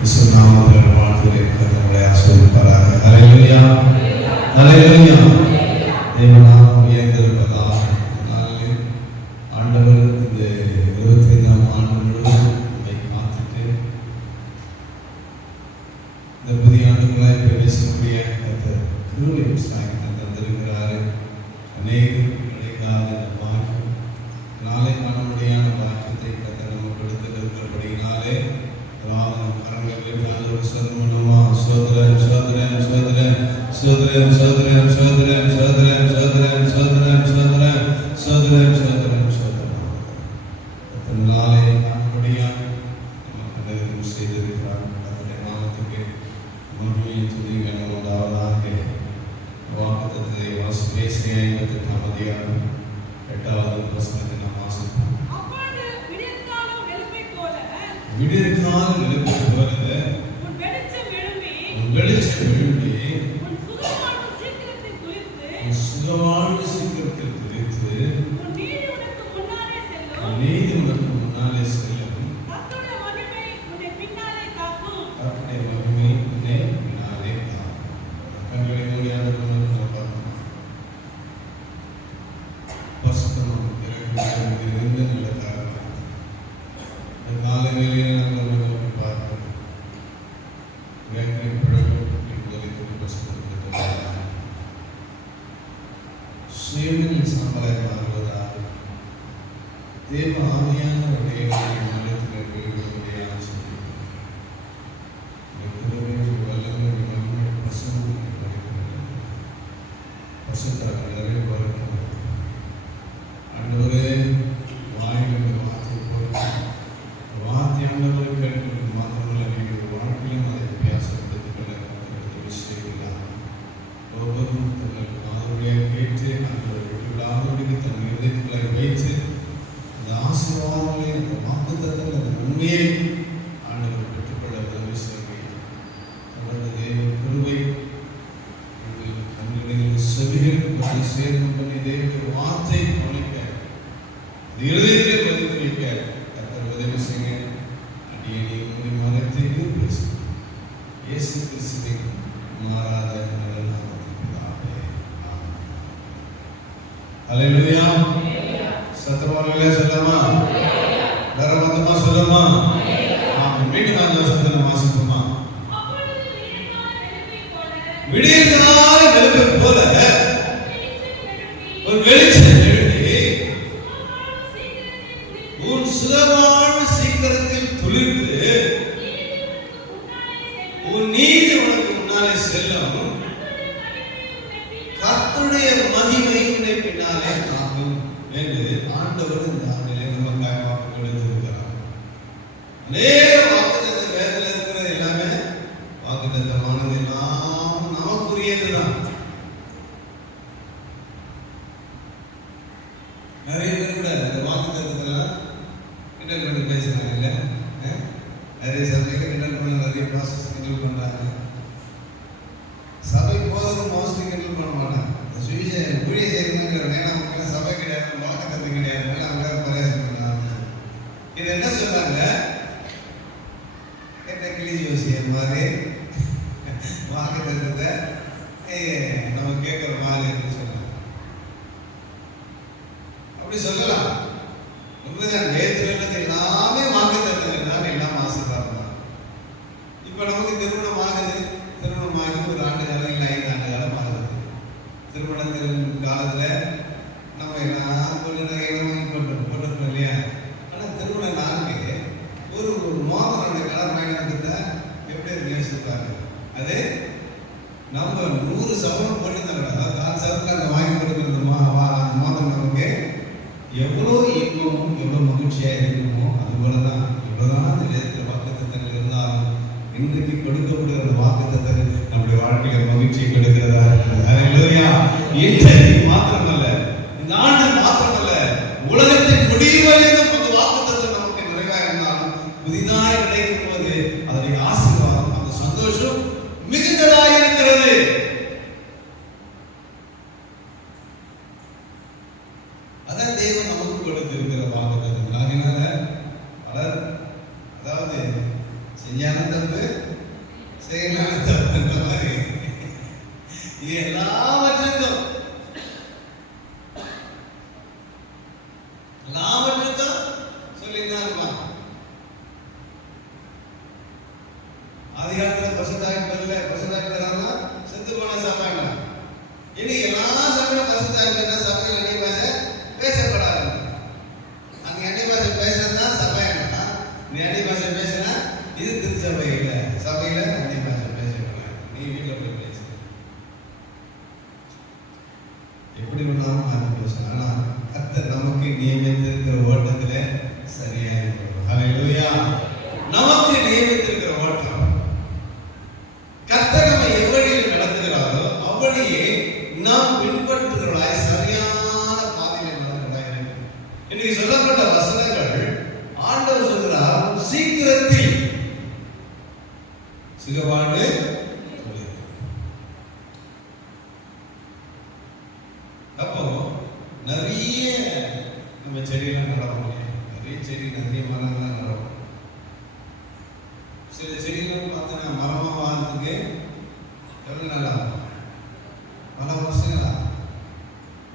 விசுநாமத்தில் வாழ்த்துகிறேன். கர்த்தரை ஆசீர்வதிப்பாராக. ஹல்லேலூயா, ஹல்லேலூயா. தேவநாமம் உயர்ந்திருப்பதாக. நாளில் ஆண்டவர் இந்த 25ஆம் ஆண்டு முழுவதும் நம்மை காத்துட்டு இந்த புதிய ஆண்டுகளாய் பிரவேசிக்கக்கூடிய கர்த்தர் கிருபை புஸ்தகத்தை தந்திருக்கிறாரு. அநேகம் கிடைக்காத பாக்கியம், நாளை காணும்படியான பாக்கியத்தை கர்த்தர் நமக்கு கொடுத்திருக்கிறபடியினாலே விடியற்காலம் எழுப்பி போல உன் வெளிச்சம் எழும்பி உன் சுகவாழ்வு சீக்கிரத்தில் குறித்து உன் நீதி உனக்கு முன்னாலே செல்லும். கர்த்தருடைய மகிமை உன்னை பின்னாலே காக்கும். கண்களை மூடியாக பார்க்கணும். பசுத்தம் இருந்து நடக்கிறார். காலை வேளையிலே நாங்கள் நோக்கி பார்க்கிறோம். வேங்கை பழகும் என்பதை சுயமில் சாம்பலாய் மாறுவதால் தேவ ஆவியான விடயங்களை மனத்தில் வீழ்வதையாக சொல்லுங்கள். வல்லமை மகிமை பசும் பசுத்தாக நிறைய பார்க்கிறோம். ஆண்டவரே, வாய்கள் வார்த்தை போல வார்த்தையானவரை கேட்கிறது மாத்திரமல்ல, நீங்கள் வாழ்க்கையிலும் அதை அபியாசப்படுத்திக் கொள்ள விஷயம். ஒவ்வொருவரும் தங்கள் அவருடைய கேட்டு அந்த தன் இதயங்களை வைத்து அந்த ஆசீர்வாதங்களை, அந்த வாக்குத்தத்தங்கள், அந்த உண்மையை ஆண்டவர் பெற்றுக்கொள்ள உதவி செய்கிறேன். அவரது தேவ கிருபை தங்களுடைய செவிகள் சேர்ந்து பண்ணி தேவனுடைய வார்த்தை கவனிக்க, இருதயத்தை பதித்து வைக்க கர்த்தர் உதவி செய்ய. அடியேனை உங்களை மறைத்து பேசு இயேசு கிறிஸ்துவின் மாறாத நல்ல நாமத்தில் பிதாவே, ஆமென். ஹல்லேலூயா. சத்தமாக சொல்லமா, வேற மொத்தமா சொல்லமா. ஆமென். மீண்டும் அந்த வசனத்தை வாசிப்போமா. விடியற்கால எழுப்பை போல ஒரு வெளிச்சம் எழுப்பி உன் சுகவாழ்வு சீக்கிரத்தில் துளிர்த்து உன் நீதி உனக்கு முன்னாலே செல்லும். கர்த்தருடைய மகிமை உன்னை பின்னாலே காக்கும் என்று ஆண்டவர் இந்த ஆண்டிலே நமக்காக வாக்கு கொடுத்திருக்கிறார். அநேக வாக்குத்தத்தம் வேதத்தில் இருக்கிறது எல்லாமே வாக்குத்தத்தமானது, எல்லாம் நமக்குரியதுதான். நிறைய பேர் கூட இந்த வாக்குத்தத்தத்தெல்லாம் கிண்டல் பண்ணி பேசுறாங்க. இல்ல, நிறைய சபைகள் கிண்டல் பண்ண, நிறைய ப்ராசஸ் கிண்டல் பண்றாங்க. சபை போதும் மோஸ்ட்லி கிண்டல் பண்ண மாட்டாங்க. சுவிசேஷம் ஊழிய செய்யணுங்கிறவங்க நமக்கு சபை கிடையாது, வாக்குத்தத்தம் கிடையாது, அவங்க பிரயாசம் பண்ணாங்க. இது என்ன சொல்றாங்க, கிளி ஜோசியர் மாதிரி வாக்குத்தத்தத்தை நம்ம கேட்கிற மாதிரி சொல்றாங்க. அப்படி சொல்லலாம். உண்மைதான். நேற்று எல்லாமே வாக்குத்தத்தங்கள் தான், எல்லாம் ஆசீர்வாதம் தான். இப்ப நமக்கு திருமணம் ஆகுது. திருமணமாகி ஒரு ஆண்டு காலம் இல்லை 5 ஆண்டு காலம் ஆகுது. திருமணத்தின் காலத்துல நம்ம எல்லாம் போட்டிருக்கோம் இல்லையா? ஆனா திருமண நாளுக்கு ஒரு மோதனுடைய கலர் வாங்கினதுக்கு எப்படி யோசிப்பாங்க. அது நம்ம 100 சவரம் போட்டுருந்தோம். 4 சவரத்துல அந்த வாங்கி கொடுக்குறது மோதம் நமக்கு எவ்வளோ இன்பமும் எவ்வளோ மகிழ்ச்சியா இருக்கணுமோ அதுபோலதான். இவ்வளவுதான் அந்த வேதத்தில் வாக்குத்தத்தங்கள் இருந்தாலும் இன்றைக்கு கொடுக்கப்படுகிற வாக்குத்தத்தங்கள் நம்முடைய வாழ்க்கையில மகிழ்ச்சியை கொடுக்கிறதா இருக்கிறது. ஹல்லேலூயா. இன்றைக்கு மாத்திரமல்ல, இந்த ஆண்டு மாத்திரமல்ல, உலகத்தின் முடிவு வரையிலும் அந்த வாக்குத்தத்தம் நமக்கு நிறைவாக இருந்தாலும் புதிதாக கிடைக்கும் போது அதனுடைய ஆசீர்வாதம், அந்த சந்தோஷம் மிகுந்ததாக இருக்கிறது. அதான் தேவன் நமக்கு கொடுத்திருக்கிற வாக்குத்தத்தம். அதனால பலர், அதாவது செஞ்சாலும் தப்பு, செய்யலாம் தப்புன்ற மாதிரி இது எல்லாவற்றுக்கும் சொல்லிதான் இருப்பான். அதிகாரத்துல பசுதாயிட்டாங்கன்னா செத்து போன சபைங்க. இன்னைக்கு எல்லா சபையும் பசுதாயிட்டா சபையில் அந்நிய பாஷை பேசப்படாது. அங்க அந்நிய பாஷை பேசுறதுனா சபை, நீ அந்நிய பாஷை பேசினா இது திருச்சபை இல்லை, சபையில அந்நிய பாஷை பேசக்கூடாது. நீ வீட்டில் போய் பேச எப்படி வேணாலும் அது பேசலாம். ஆனா கர்த்தர் நமக்கு நியமித்திருக்கிற ஓட்டத்துல சரியா இருக்கணும். ஹல்லேலூயா. நமக்கு நியமித்திருக்கிற ஓட்டம் கர்த்தர் நம்ம எவ்வழியில் நடத்துகிறாரோ அவ்வழியே நாம் பின்பற்றுகிறாய் சரியான பாதையில் நடக்கிறாய். இன்னைக்கு சொல்லப்பட்ட வசனங்கள் ஆண்டவர் சொல்கிறார், சீக்கிரத்தில் சுகவாழ்வு. அப்போ நிறைய நம்ம செடியெல்லாம் நடக்கும், நிறைய செடி நிறைய மரங்கள்லாம் நடக்கும். சில செடிகளும் பார்த்தோன்னா மரமா வாழ்றதுக்கு எவ்வளவு நல்லா பல வருஷங்களா.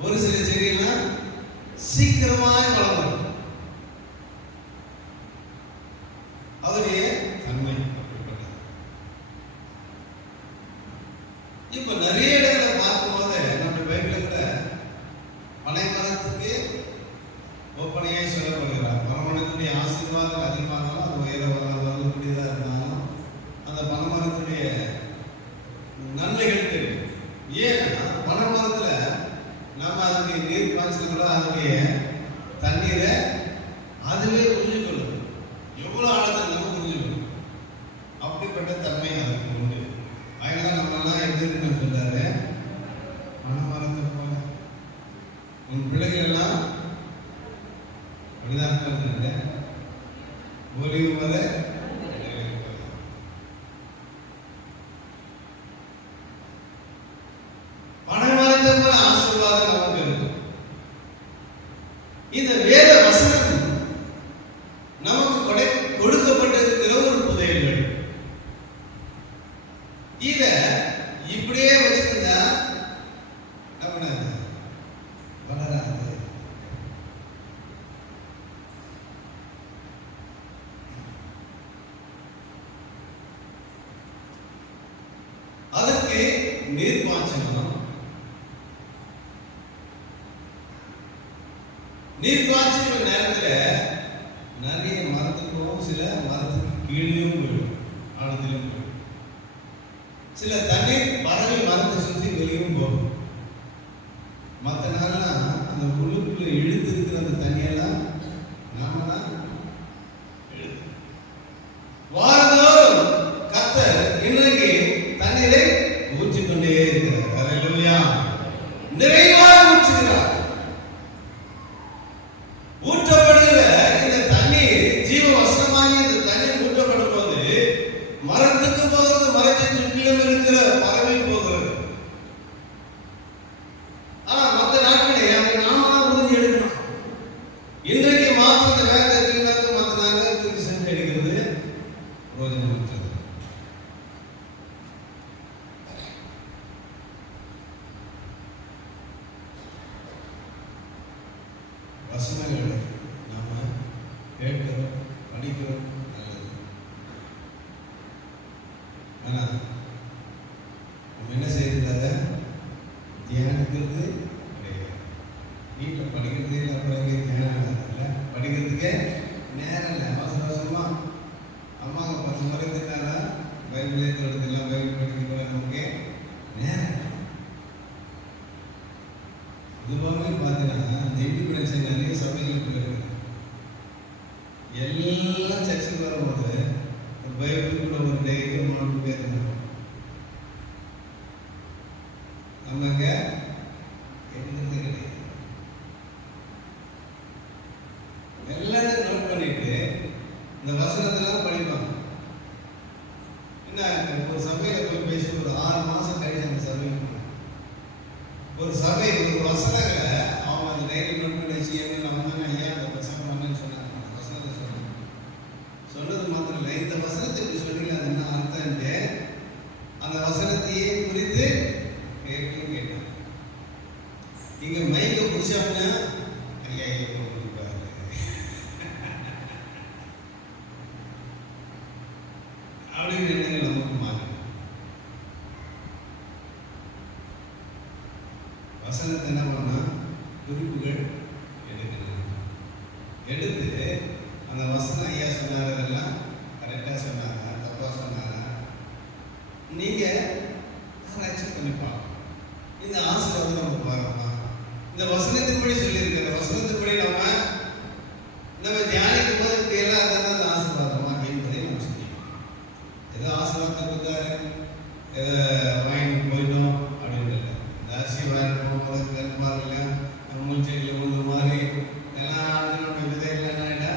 ஒரு சில செடியெல்லாம் சீக்கிரமாய் வளரும். அதனுடைய தன்மை இப்ப நிறைய இடங்களை பார்க்கும் போது நம்ம பைபிள்ல கூட பனை மரத்துக்கு ஒப்பனையாய் சொல்லப்படுகிறார். பனைமரத்துடைய ஆசீர்வாதம் அதிகமானாலும் அது உயர வரக்கூடியதா இருந்தாலும் அந்த பனைமரத்துடைய நன்மைகள் தெரியும். ஏன்னா பனைமரத்துல நம்ம அதனுடைய நீர் பாய்ச்சல அதனுடைய தண்ணீரை அதுவே உறிஞ்சிக்கொள்ளும். எவ்வளவு ஆழத்தில் நம்ம உறிஞ்சிக்கணும், அப்படிப்பட்ட தன்மை அதுக்கு உண்டு. அதனால நம்மளாம் எப்படி இருக்குன்னு சொல்றாரு, பனைமரத்தை போல உன் பிள்ளைகள் எல்லாம் அப்படிதான் ஒலிவு மர பனைமரத்தை போல ஆசீர்வாதம் நமக்கு இருக்கும். இந்த வேத வசனம் நமக்கு கொடுக்கப்பட்டிருக்கிற ஒரு புதையல்கள். இத இப்படியே வச்சிருந்தா நம்ம வளராது. அதுக்கு நீர் பாய்ச்சணும். நீர் பாய்ச்சிற நேரத்துல நிறைய மரத்துக்கும் சில மரத்துக்கு கீழேயும் போயிடும், ஆழத்திலும் போயிடும். சில தண்ணீர் பறவை மரத்தை சுற்றி வெளியும் போகும். மற்ற நாள்லாம் அந்த உள்ளுக்குள்ள இழுத்து இருக்கிற அந்த தண்ணியெல்லாம் நாம தான் இழுத்து. வாரந்தோறும் கர்த்தர் இன்றைக்கு தண்ணீரை ஊற்றிக்கொண்டே இருக்கிறார். ஹல்லேலூயா. நிறைவாக ஊற்றுகிறார். ஊற்றப்படுகிற இந்த தண்ணீர் ஜீவ வசனமாகி இந்த தண்ணீர் ஊற்றப்படும் போது மரத்துக்கு போகிறது, மரத்தை சுற்றிலும் இருக்கிற பறவை போகிறது. ஆனா மற்ற நாட்களே அதை நாம உறுதி எடுக்கணும். இன்றைக்கு மாத்திர வேகத்தில் மற்ற நாட்களுக்கு சென்று எடுக்கிறது ரோஜனமற்றது. வசனங்களை நாம கேட்கிறோம், படிக்கிறோம், நல்லது. ஆனா நம்ம என்ன செய்யறத தியானிக்கிறது கிடையாது. வீட்டில் படிக்கிறதே இல்லை, பிள்ளைங்க தியானம் இல்லை, படிக்கிறதுக்கே நேரம் இல்லை. அவசர அவசரமா அம்மா 10 முறை திட்டானா பைபிளே தொடுதில்லை, பைபிள் படிக்கிறோம், நமக்கு நேரம். இதுவாகவே பார்த்தீங்கன்னா இந்த இண்டிபெண்டன்ஸ் நிறைய சபைகளுக்கு இருக்கு. எல்லாம் சர்ச்சுக்கு வரும்போது பைபிள் கூட ஒரு டெய்லி 3 பேர் இருந்தாங்க. நம்ம அங்க எழுதுறது கிடையாது. எல்லாரும் நோட் பண்ணிட்டு இந்த வசனத்தெல்லாம் படிப்பாங்க. என்ன ஒரு சபையில போய் பேசி ஒரு 6 மாசம் கழிச்சு அந்த சபைக்கு ஒரு சபை ஒரு வசனங்களை அவங்க அந்த டைரி நோட் பண்ணி வச்சு நான் வந்தாங்க, ஐயா அந்த வசனம் பண்ணேன்னு சொன்னாங்க. அந்த வசனத்தை சொன்னாங்க. சொன்னது மாத்திரம் இல்லை, இந்த வசனத்தை அப்படின்னு எண்ணங்கள் நமக்கு மாறும். வசனத்தை என்ன பண்ணா குறிப்புகள் எடுக்கணும். எடுத்து அந்த வசனம் ஐயா சொன்னாரெல்லாம் கரெக்டா சொன்னாங்க, தப்பா சொன்னாங்க, நீங்க ஆராய்ச்சி பண்ணி பார்க்கணும். இந்த ஆசீர்வாதம் நமக்கு வரமா? இந்த வசனத்தின்படி சொல்லி இருக்கிற வசனத்தின்படி நம்ம தியானிக்கும் போது இப்படியெல்லாம் இருந்தால் அந்த ஆசீர்வாதமா என்பதை நம்ம சிந்திக்கணும். ஏதோ ஆசீர்வாதத்தை கொடுத்தாரு, ஏதோ வாங்கிட்டு போயிட்டோம் அப்படின்னு இல்லை. இந்த அரிசி வாங்கிட்டு போகும்போது கருப்பாருல மூச்சையில் உழுது மாதிரி எல்லாம் அதனுடைய விதைகள் என்னன்னா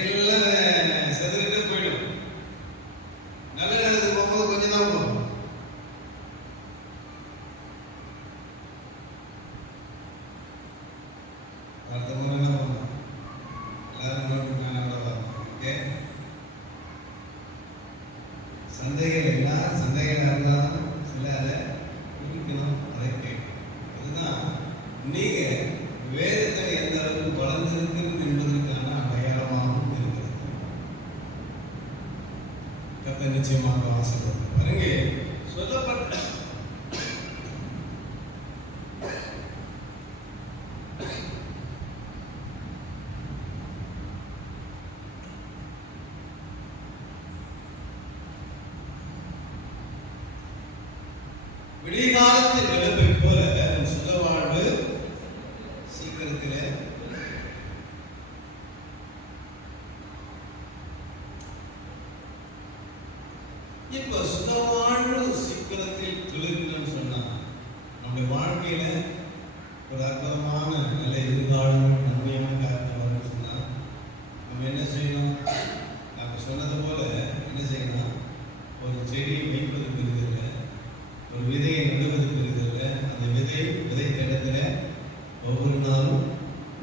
எல்லாம் செதுக்கிட்டு போயிடும். நல்ல நேரத்துக்கு போகும்போது கொஞ்சம் தான் போகும். அடுத்த முறை என்ன பண்ணுவோம்? எல்லாரும் ஓகே. சந்தைகள் எல்லாம் சந்தைகள் இருந்தாலும் சில அதை குறிக்கணும், அதை கேட்கணும். இதுதான் நீங்க வேதத்தை எந்த அளவுக்கு வளர்ந்திருக்கிறது என்பதற்கான அடையாளமாகவும் இருக்கிறது. கர்த்தர் நிச்சயமாக ஆசீர்வாதம். பாருங்க, சொல்லப்பட்ட விடிகாலத்து நிலப்பை போல சுக வாழ்வு சீக்கிரத்தில். இப்ப சுக வாழ்வு சீக்கிரத்தில் துளிர்க்கணும்னு சொன்னா நம்முடைய வாழ்க்கையில ஒரு அற்புதமான நல்ல எதிர்காலம் நன்மையான காரியத்தை வரணும்னு சொன்னா நம்ம என்ன செய்யணும்? நம்ம சொன்னது போல என்ன செய்யணும்? ஒரு செடியை வைப்பது பெரிதில்லை, ஒரு விதையை நடுவது பெரிதில்லை. அந்த விதைத்த இடத்துல ஒவ்வொரு நாளும்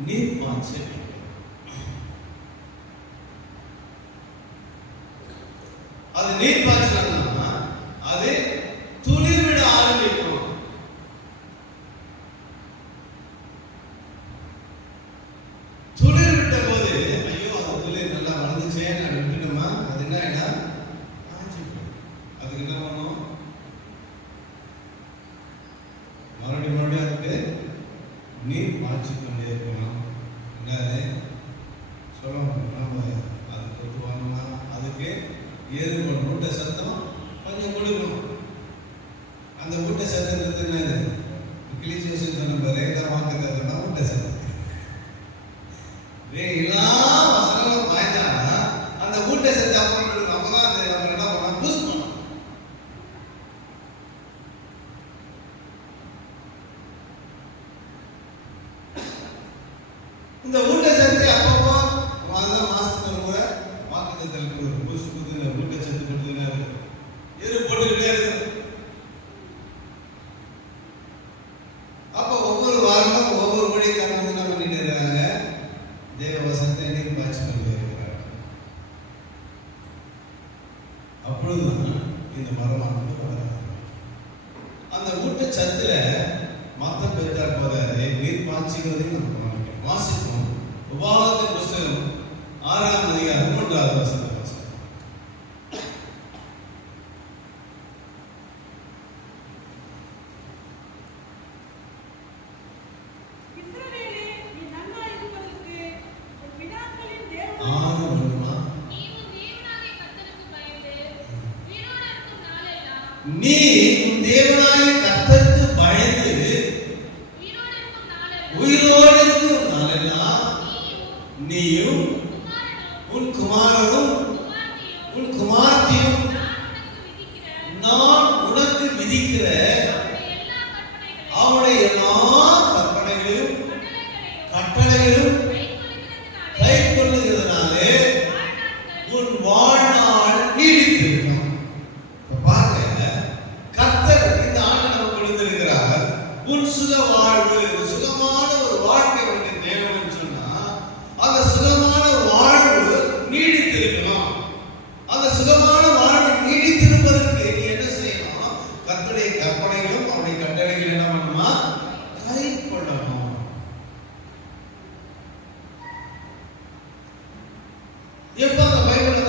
நீர் பாய்ச்ச வேண்டும். அது நீர் பாய்ச்சலன்னா அது துளிர்விட ஆரம்பிக்கும். துளிர் விட்ட போது ஐயோ அது துளிர் நல்லா வளர்ந்துச்சே நான் விட்டுட்டோமா, அது என்ன இடம் அதுக்கு என்ன பண்ணணும்? மறுபடியும் அதுக்கு நீர் பாய்ச்சி கொண்டே இருக்கணும். என்னது சொல்லணும்? நம்ம அது கொடுத்துவாங்கன்னா அதுக்கு ஏது ஊட்ட சத்தம் கொஞ்சம் கொடுக்கணும். அந்த ஊட்ட சத்தம் என்னது? கிழிச்சு வச்சு சொன்ன ரேகா வாக்குறதுனா ஊட்ட சத்தம். எல்லா வசனங்களும் பாய்ந்தானா அந்த ஊட்ட சத்தம் அப்படி அப்பதான் அந்த நம்ம என்ன பண்ணலாம்? பூஸ்ட் பண்ணணும். இந்த ஊட்டச்சத்து அப்பப்போ மாசத்துக்கு ஒரு முறை வாக்குத்தத்தலுக்கு ஒரு பூஸ்ட் கொடுத்து ஊட்டச்சத்து கொடுத்துன்னா எரு போட்டுக்கிட்டே இருக்கு. அப்போ ஒவ்வொரு வாரமும் ஒவ்வொரு ஊழியக்காரங்க என்ன பண்ணிட்டு இருக்காங்க? தேவ வசனத்தை நீர் பாய்ச்சி கொண்டு இருக்கிறாங்க. அப்பொழுதுதான் இந்த மரமானது வளரும். அந்த ஊட்டச்சத்துல மத்த பெற்றால் போதாது, நீர் பாய்ச்சிக்கிறதையும் நம்ம வாசிப்போம். உபாகமத்தின் புஸ்தகம் 6ஆம் அதிகாரம் 1வது வசனம். நீ உன் தேவனாகிய கர்த்தருக்கு பயந்து உயிரோடு இருக்கும் நாளெல்லாம் நீயும் உன் குமாரனும் உன் குமார்த்தியும் நான் உனக்கு விதிக்கிற அவருடைய எல்லா கற்பனைகளையும் கட்டளைகளும் கை கொள்ளுகிறதுனாலே உன் வாழ்நாள் நீடித்திருக்கும். பாருங்க, கர்த்தர் இந்த ஆண்டு நமக்கு கொடுத்திருக்கிறார். உன் சுக வாழ்வு, சுகமான ஒரு வாழ்க்கை உனக்கு தேவைன்னு சொன்னா அந்த சுகமான வாழ்வு நீடித்திருக்கணும். அந்த சுகமான வாழ்வு நீடித்திருப்பதற்கு நீ என்ன செய்யணும்? கர்த்தருடைய கற்பனைகளும் அவருடைய கட்டளைகளும் என்ன பண்ணுமா? கை கொள்ளணும். எப்ப அந்த பைபிள்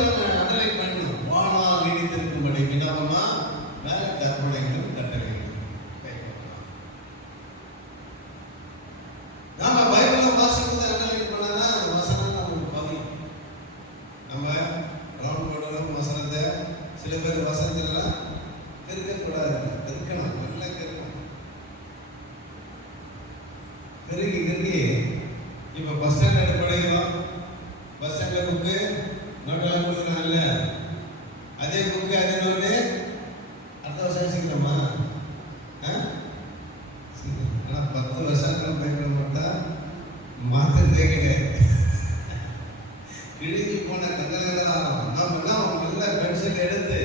சில பேர் வசந்தெல்லாம் இருக்கக்கூடாது, இருக்கணும், நல்லா இருக்கணும். பெருகி பெருகி இப்ப பஸ் ஸ்டாண்ட் அடிப்படையிலும் பஸ் ஸ்டாண்ட்ல புக்கு நோட்டெல்லாம் கொடுக்குறாங்கல்ல, அதே புக்கு அதே நோட்டு அடுத்த வருஷம் வச்சுக்கிறோமா? ஆனா 10 வருஷம் பயப்பட மாட்டா மாத்ததே கிடையாது. கிழிஞ்சு போன கந்தலாம் நம்ம நல்ல பென்சில் எடுத்து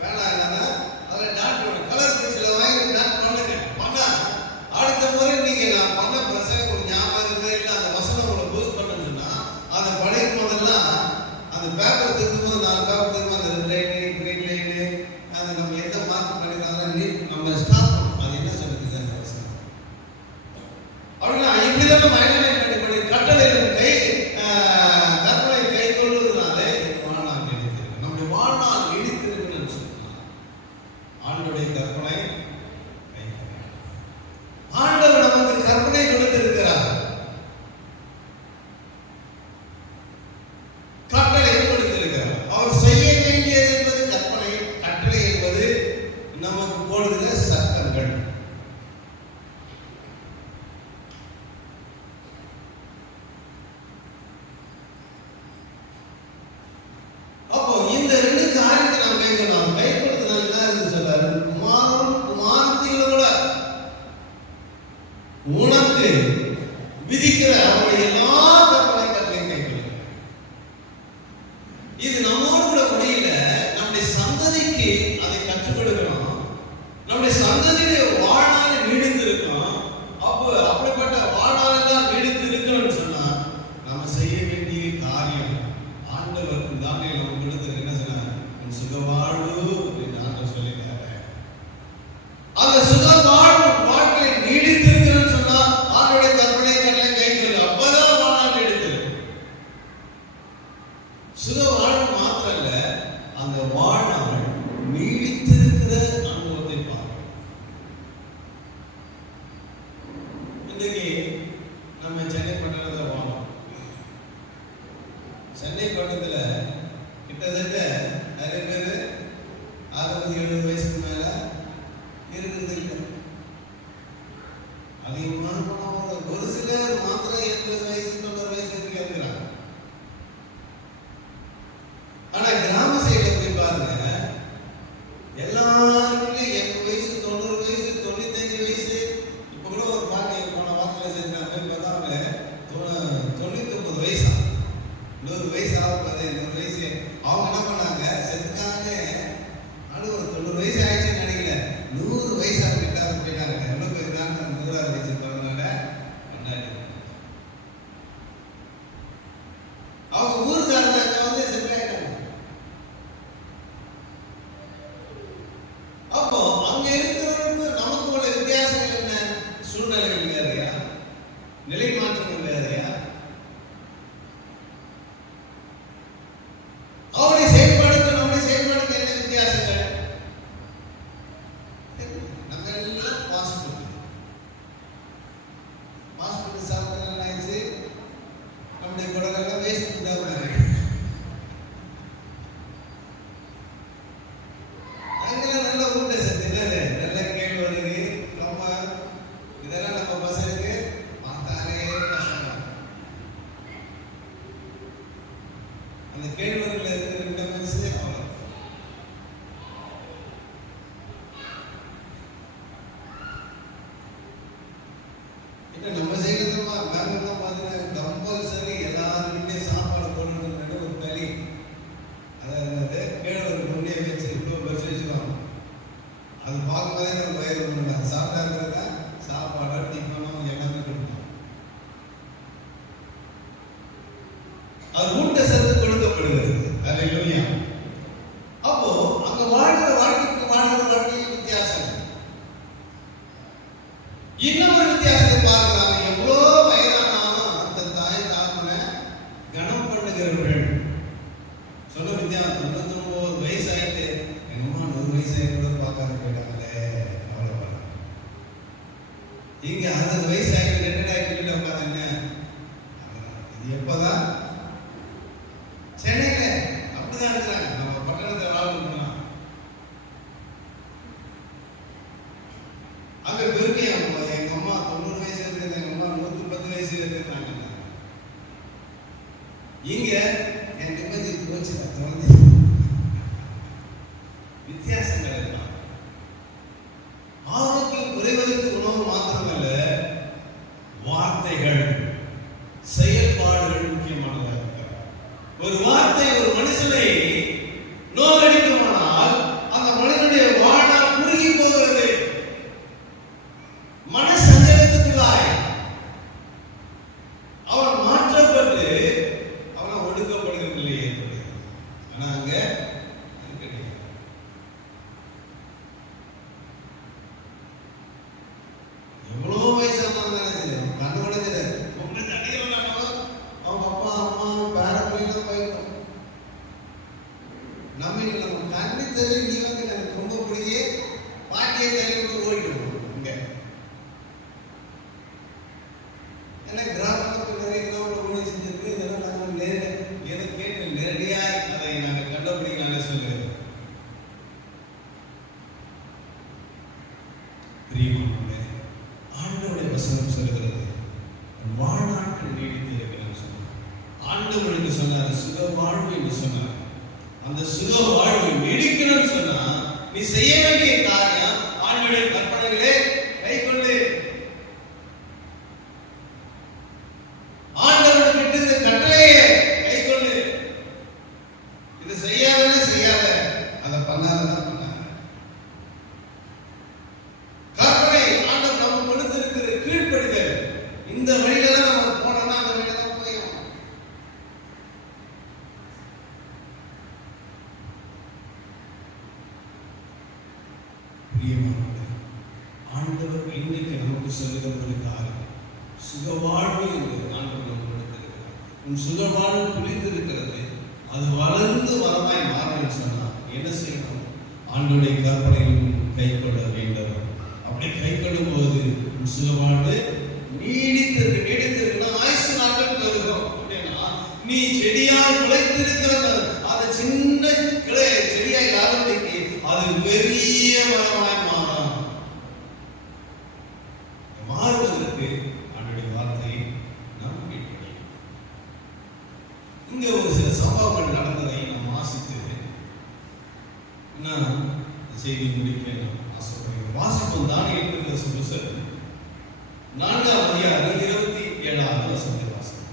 வேணாம் இல்லைன்னா அதில் டாட் கலர் பென்சிலை வாங்கி டாட் பண்ணுங்க. பண்ணா அடுத்த முறை நீங்க நான் பண்ண பிரசங்க ஒரு ஞாபகம் இருக்குது இல்லை அந்த வசனம் உங்களை பூஸ்ட் பண்ணுன்னா அதை படிக்கும் போதெல்லாம் அந்த பேப்பர் திரும்பும்போது 4 பேப்பர் திரும்ப அந்த ரெட் லைனு கிரீன் லைனு அதை நம்ம எந்த மார்க் பண்ணிருந்தாலும் நம்ம ஸ்டாப் பண்ணணும். அது என்ன சொல்லுது அந்த வசனம் அப்படின்னா இப்படிதான் மைனலைட் பண்ணி கட்டளை கை கற்பனை கை கொள்வதனால வாழ்நாள் நீடித்திருக்கு. நம்முடைய வாழ்நாள் நீடித்திருக்குன்னு சொல்லலாம். ஆண்டவருடைய கற்பனை ஆண்டவர் நமக்கு கற்பனை கொடுத்திருக்கிறார், கட்டளை கொடுத்திருக்கிறார். அவர் செய்ய வேண்டியது என்பது கற்பனை, கட்டளை என்பது நமக்கு போடுகிற சட்டங்கள். அப்போ இந்த 2 காரியத்தை நாம் கைக்கொள்ளலாம். கைப்படுத்தினால் என்ன இருக்கு சொல்றாரு? குமாரத்திலோட உனக்கு விதிக்கிற அவருடைய எல்லா கற்பனை கட்டளையும் கைக்கொள்ள. இது நம்மோடு கூட முடியல, நம்முடைய சந்ததிக்கு அதை கற்றுக் கொடுக்கணும். நம்முடைய சந்ததியுடைய வாழ்நாள் நீடித்து இருக்கும். அப்போ அப்படிப்பட்ட வாழ்நாளெல்லாம் நீடித்து இருக்கணும்னு சொன்னா நம்ம செய்ய வேண்டிய காரியம் ஆண்டவருக்கு தானே நம்ம கொடுத்து என்ன சொன்னாங்க? சுகவாழ்வு அப்படின்னு ஆண்டவர் சொல்லிட்டாரு. அந்த சுகவாழ்வு வாழ்க்கை நீடித்திருக்கிறன்னு சொன்னா ஆண்டவருடைய கற்பனை கட்டளை கைக்கொள்ள. அப்பதான் வாழ்நாள் நீடித்திருக்கு. சுகவாழ்வு மாத்திரம் இல்ல, அந்த வாழ்நாள் நீடித்திருக்கிற அனுபவத்தை பார்க்கணும். இன்னைக்கு நம்ம சென்னை பட்டணத்தில் வாழணும். சென்னை பட்டணத்துல கிட்டத்தட்ட நிறைய பேர் 60-70 வயசுக்கு மேல இருக்கிறது இல்லை. அதிகமான ஒரு சிலர் மாத்திரம் 80 வயசு 90 வயசு இருக்கிறாங்க. ஆனா கிராம சைடுல போய் பாருங்க, எல்லாருக்குமே 80 வயசு 90 வயசு 95 வயசு. இப்ப கூட ஒரு பாட்டி போன வாரத்தில் செஞ்சாங்க, போய் பார்த்தா அவங்க 99 வயசா, 100 வயசு ஆகுது, 100 வயசு. அவங்க என்ன பண்ணாங்க, செத்துக்காங்க. அது ஒரு 90 வயசு ஆயிடுச்சுன்னு நினைக்கல, 100 வயசு கிட்ட போயிட்டாங்க. எவ்வளவு போயிருக்காங்க? 100வது வயசு பிறந்தோட கொண்டாடி அவங்க ஊருக்காரங்க வந்து செத்தாயிட்டாங்க. அப்போ அங்க இருக்கிறவங்களுக்கு நமக்கு உள்ள வித்தியாசம் என்ன? சூழ்நிலைகள் வேறையா, நிலை மாற்றங்கள் வேறையா, அவருடைய செயல்பாடுக்கு நம்முடைய செயல்பாடுக்கு என்ன வித்தியாசங்கள்? நம்ம எல்லாம் ஃபாஸ்ட் ஃபுட் சாப்பிட்டு ஆயிடுச்சு. நம்முடைய குடலெல்லாம் வேஸ்ட் ஃபுட்டாக இருக்கு. அங்கெல்லாம் நல்ல ஊட்ட சத்து என்னது? நல்ல கேழ்வரகு, கம்பு, இதெல்லாம் நம்ம பசங்களுக்கு பார்த்தாலே கஷ்டம். அந்த கேழ்வரகுல இருக்கிற விட்டமின்ஸ் அவ்வளோ. இன்னும் நம்ம செய்யறதுமா வேறதான் பார்த்தீங்கன்னா கம்பல்சரி எல்லாருக்கிட்டே சாப்பாடு போடணும்னு ஒரு களி. அதாவது கேழ்வரகு முன்னே வச்சு இவ்வளோ பஸ் வச்சுருவாங்க. அது பார்க்கும்போதே நம்ம வயிறு ஒன்று சாப்பிட்டா இருக்கிறதா சாப்பாடு டிஃபனும் எல்லாமே கொடுப்போம். அது ஊட்டச்சத்து கொடுக்கப்படுகிறது. அல்லேலூயா. அப்போ அங்க வாழ்கிற வாழ்க்கையும் வித்தியாசம். இன்னொரு வித்தியாசத்தை பார்க்கிறாங்க. எவ்வளோ வயதானாலும் அந்த தாய் தாப்பனை கனம் பண்ணுகிறவர்கள். சொல்ல வித்தியாசம். 99 வயசு ஆயிட்டு என்னமா 100 வயசு ஆயிட்டு பார்க்காத போயிட்டாங்களே, அவ்வளோ. இங்க 60 வயசு ஆயிட்டு 2 ஆயிட்டு உட்காந்துங்க. இது எப்பதான் சென்னையில அப்படிதான் இருக்கிறாங்க. நம்ம பட்டணத்தை வாழ்க்கணும். வித்தியாசங்கள் இருக்கலாம். ஆரோக்கியம் குறைவதற்கு உணவு மாத்திரமல்ல, வார்த்தைகள், செயல்பாடுகள் முக்கியமானதாக இருக்கிறது. ஒரு வார்த்தை ஒரு மனுஷனை நோக்கடிக்குமானால் அந்த மனிதனுடைய வாழ்நாள் குறுகி போகிறது. மனசஞ்சலத்துக்குள்ளாய் அவன் மாற்றப்பட்டு அவனை ஒடுக்கப்படுகிற நிலை ஏற்படுகிறது. ஆனா அங்க எவ்வளவு வயசானவங்க கண்ணு உடைஞ்சது உங்க தண்ணிகள் அவங்க அப்பா அம்மா பேர பிள்ளைங்க போயிட்டோம். நம்ம தண்ணி தண்ணி நீ வந்து எனக்கு ரொம்ப பிடிச்சி பாட்டியை தண்ணி கொண்டு ஓடிட்டு இங்க ஏன்னா கிராமத்துக்கு நிறைய கிராமத்தில் உணவு செஞ்சிருக்கு. இதெல்லாம் நாங்கள் எதை கேட்டு நேரடியாக அதை நாங்கள் கண்டபடி நாங்கள் சொல்கிறோம். பிரியமானவர்களே, ஆண்டவருடைய வசனம் சொல்கிறது வாழ்நாட்கள் நீடித்து இருக்கிறார் சொன்னார். ஆண்டவருக்கு சொன்னார் சுக வாழ்வு என்று சொன்னார். அந்த சுக வாழ்வு நீடிக்கணும்னு சொன்னா நீ செய்ய வேண்டிய காரியம் ஆண்டவருடைய கற்பனைகளே கை கொண்டு ஆண்டவருக்கு விட்டு கட்டளையே கை கொண்டு. இது செய்யாதே செய்யாத, அதை பண்ணாதான் பண்ணாத. கற்பனை ஆண்டவர் நம்ம கொடுத்திருக்கிற கீழ்ப்படிதல். இந்த வழியில தான் நம்ம போனோம்னா அந்த வழியில தான் போயிடும். ஆண்டவர் இன்னைக்கு நமக்கு சொல்லுகிற ஒரு காரியம் சுகவாழ்வு என்று ஆண்டவர் நமக்கு கொடுத்திருக்கிறார். உன் சுகவாழ்வு புரிந்திருக்கிறது. அது வளர்ந்து வரமாய் மாறணும்னு சொன்னா என்ன செய்யணும்? ஆண்டவருடைய கற்பனையில் கை கொள்ள வேண்டும். அப்படி கை கொள்ளும் போது உன் சுகவாழ்வு நீடித்திருக்குன்னா ஆயுசு நாட்கள் பெருகும். அப்படின்னா நீ செடியால் முளைத்திருக்கிறது அது சின்ன கிளை செடியாய் ஆரம்பிக்கு அது பெரிய மரமாய் மாறும். மாறுவதற்கு அவனுடைய வார்த்தையை நாம் கேட்கிறோம். இங்க ஒரு சில சம்பவங்கள் நடந்ததை நாம் வாசித்து நான் செய்தி முடிக்க ஆசைப்படுகிறேன். வாசிப்போம். தானியேல் புத்தகம் 4ஆம் அதிகாரம் 27வது வசனத்தை வாசிப்போம்.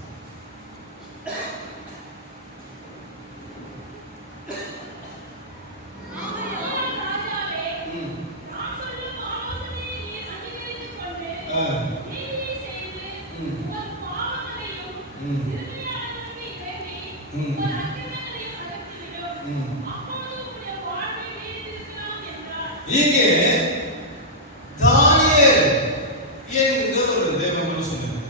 இங்கே தானியேல் என்கிற ஒரு தேவன் சொன்னார்.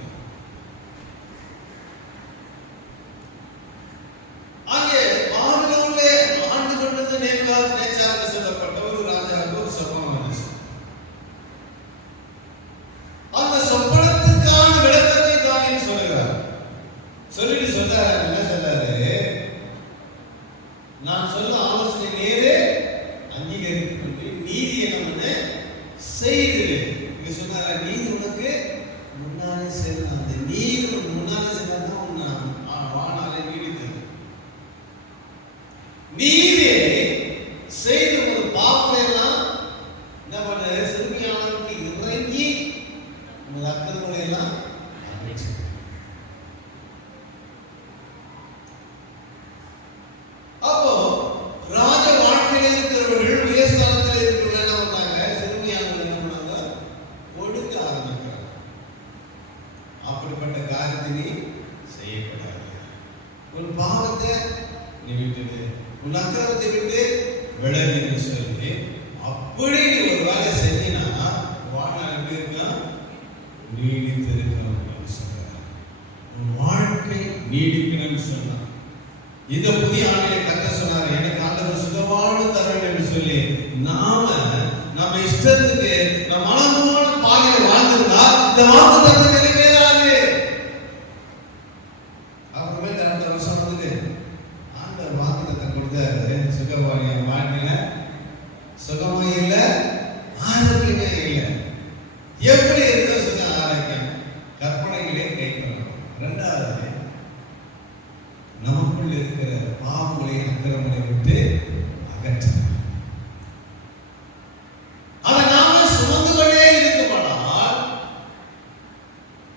அங்கே பாபிலோனிலே ஆண்டு கொண்டிருந்த நேபுகாத்நேச்சார் சொல்லப்பட்ட ஒரு ராஜாவுக்கு ஒரு சம்பவம் நடந்துச்சு. அந்த சொப்பனத்துக்கான விளக்கத்தை தானியேல் சொல்லுகிறார். சொல்லிட்டு சொல்றாரு, என்ன சொல்றாரு? நான் சொல்ல ஆலோசனை நேரே அங்கீகரித்து கொண்டு நீதி என்ன செய்து சொன்னார. நீதி உனக்கு முன்னாலே செய்யலாம். அந்த நீதி முன்னாலே செய்யலாம் வாழ்நாளை நீடித்தது. நீதியை செய்து ஒரு பாப்பை எல்லாம் என்ன பண்ண சிறுமியாளருக்கு இறங்கி உங்கள் அக்கறை எல்லாம் அப்போ ராஜ வாழ்க்கையில் இருக்கிறவர்கள் உயர்ஸ்தானத்தில் இருக்கிறவர்கள் என்ன பண்ணாங்க? சிறுமியானவர்கள் என்ன பண்ணாங்க? ஒடுக்க ஆரம்பிக்கிறாங்க. அப்படிப்பட்ட காரியத்தை நீ செய்யக்கூடாது. உன் பாவத்தை நீ விட்டுட்டு உன் அக்கிரமத்தை விட்டு விலகி சொல்லி அப்படி நீ ஒரு வேலை செஞ்சினா வாழ்நாள் எப்படி இருக்கலாம்? நீடித்து இருக்கணும் அப்படின்னு சொல்றாங்க. உன் வாழ்க்கை நீடிக்கணும்னு சொன்னா இந்த புதிய ஆண்டிலே கர்த்தர் சொன்னார், எனக்கு ஆண்டவர் சுகவாழ்வு தர வேண்டும் என்று சொல்லி நம்ம இஷ்டத்துக்கு நம்ம மனமான பாதையில் வாழ்ந்திருந்தா இந்த வாக்குத்தத்தம் நிறைவேறாது. அப்புறமே அடுத்த வருஷம் வந்துட்டு ஆண்டவர் வாக்குத்தத்தம் கொடுத்தாரு, சுகவாழி வாழ்க்கையில சுகமா இல்லை, ஆரோக்கியமே இல்லை. எப்படி இருக்க சுக ஆரோக்கியம்? கற்பனைகளே கை கொள்ளணும். இரண்டாவது நமக்குள் இருக்கிற பாவங்களை அக்கறை அகற்ற. அதை நாம சுமந்து கொண்டே இருக்குமானால்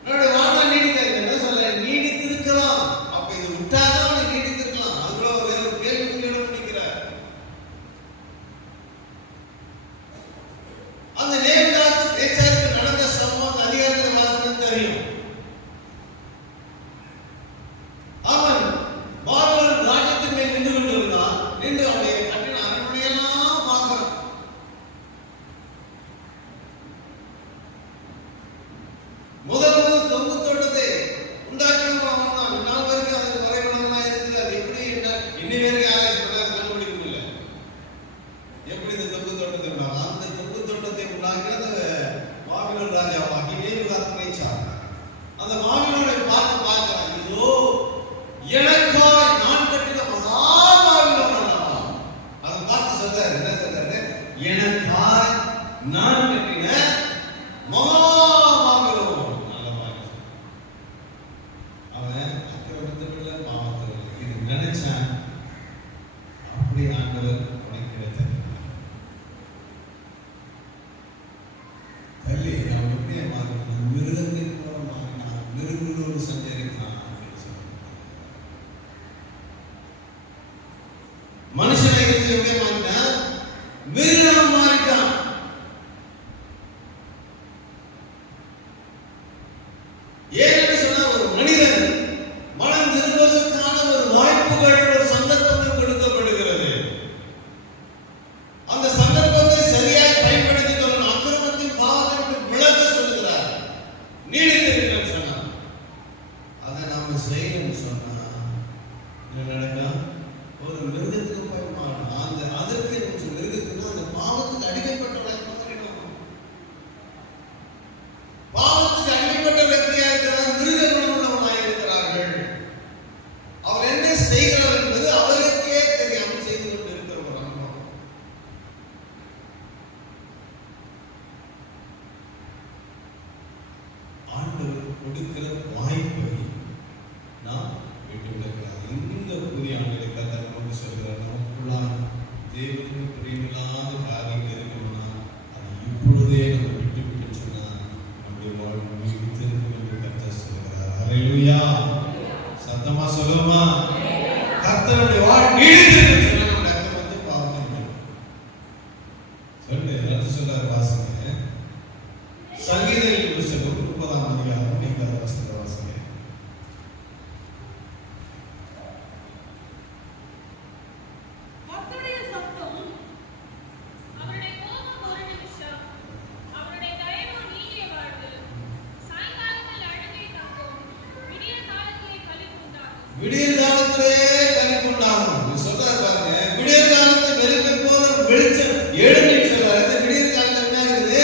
நம்முடைய வாழ்நாள் நீடிக்காது. என்ன சொல்ல, நீடித்திருக்கலாம். அப்ப இது விட்டாதான் நீடித்திருக்கலாம். அதுக்குள்ள வேற ஒரு கேள்வி நிற்கிறார். அந்த நேச்சாருக்கு நடந்த சம்பவம் அதிகாரத்தில் வாசகம் தெரியும். அவன் பாபிலோன் ராஜ்யத்தின் மேல் நின்று கொண்டிருந்தான். நின்று அவனுடைய கட்டின அரண்மனையெல்லாம் பார்க்கிறான். முதல் தொங்கு தோட்டத்தை உண்டாக்கினவன் அவன் தான். நாள் வரைக்கும் அதுக்கு வரைபடமா இருக்குது. அது எப்படி இன்னி வரைக்கும் யாரும் கண்டுபிடிக்க முடியல. எப்படி இந்த தொங்கு தோட்டத்தை அந்த தொங்கு தோட்டத்தை உண்டாக்கினது பாபிலோன் ராஜாவாகி நேபுகாத்நேச்சார் சார். அந்த பாபிலோனை பார்க்கிறான். இதோ எனக்காய் நான் கட்டின மகா பாபிலோன் அல்லவா. அதை பார்த்து சொல்றாரு. என்ன சொல்றாரு? எனக்காய் நான் கட்டின மகா பாபிலோன் அல்லவா. அவன் அக்கிரமத்திலுள்ள பாவத்தில் இது நினைச்சான். அப்படி ஆண்டவர் உனக்கு கிடைத்தது. தள்ளி அவன் எப்படியே மாறினான்? மிருகத்தின் போல மாறினான். மிருகங்களோடு சஞ்சரித்தான். மனுஷனை இருந்து எப்படி மாறிட்டான்? மிருகம் மாறிட்டான். ஏன்னு சொன்னா, ஒரு மனிதன் மனம் திரும்புவதற்கான ஒரு வாய்ப்புகள், ஒரு சந்தர்ப்பங்கள் கொடுக்கப்படுகிறது. அந்த சந்தர்ப்பத்தை சரியாக பயன்படுத்திக் கொள்ளணும். அக்கிரமத்தின் பாவத்திற்கு விளக்க சொல்லுகிறார். நீடித்திருக்கிறேன் சொன்னார். அதை நாம செய்யணும்னு சொன்னா என்ன நடக்கும்? ஒரு மிருகத்துக்கு போய் மாறணும். அந்த அதற்கு மிருகத்துக்கு அந்த பாவத்துக்கு அடிமைப்பட்டவர்களாக மாறிடும். பாவத்துக்கு அடிமைப்பட்டவர்கள் எப்படியா இருக்கிறார்? மிருக குணமுள்ளவர்களாக இருக்கிறார்கள். அவர் என்ன செய்கிறார் என்பது அவருக்கே தெரியாமல் செய்து கொண்டு இருக்கிறவர்கள். ஆண்டவர் கொடுக்கிற வாய்ப்பை நாம் விட்டு விடக்கூடாது. இந்த புதிய ஆண்டுகளை கர்த்தர் நமக்கு சொல்கிறார். நமக்குள்ளான தேவனுக்கு பிரியமில்லாத காரியங்கள் இருக்கணும்னா அதை இப்பொழுதே நம்ம விட்டு சொன்னா நம்முடைய வாழ்வு நீடித்திருக்கும் என்று கர்த்தர் சொல்கிறார். ஹல்லேலூயா. சத்தமா சொல்லுமா? கர்த்தருடைய வாழ்வு நீடித்திருக்கும் சொன்னா நம்முடைய அர்த்தம் வந்து பாவத்தை சொல்லு. எல்லாரும் சொல்றாரு. வாசங்க சங்கீதங்களின் புத்தகம் 30ஆம் அதிகாரம் 5ஆம் வசனத்தை வாசிங்க. விடியற் காலத்திலே களிப்புண்டாகும் சொல்றாரு பாருங்க. விடியற் காலத்தை வெளுப்பை போல வெளிச்சம் எழுந்து சொல்றாரு. இந்த விடியற் காலத்துல என்ன இருக்குது?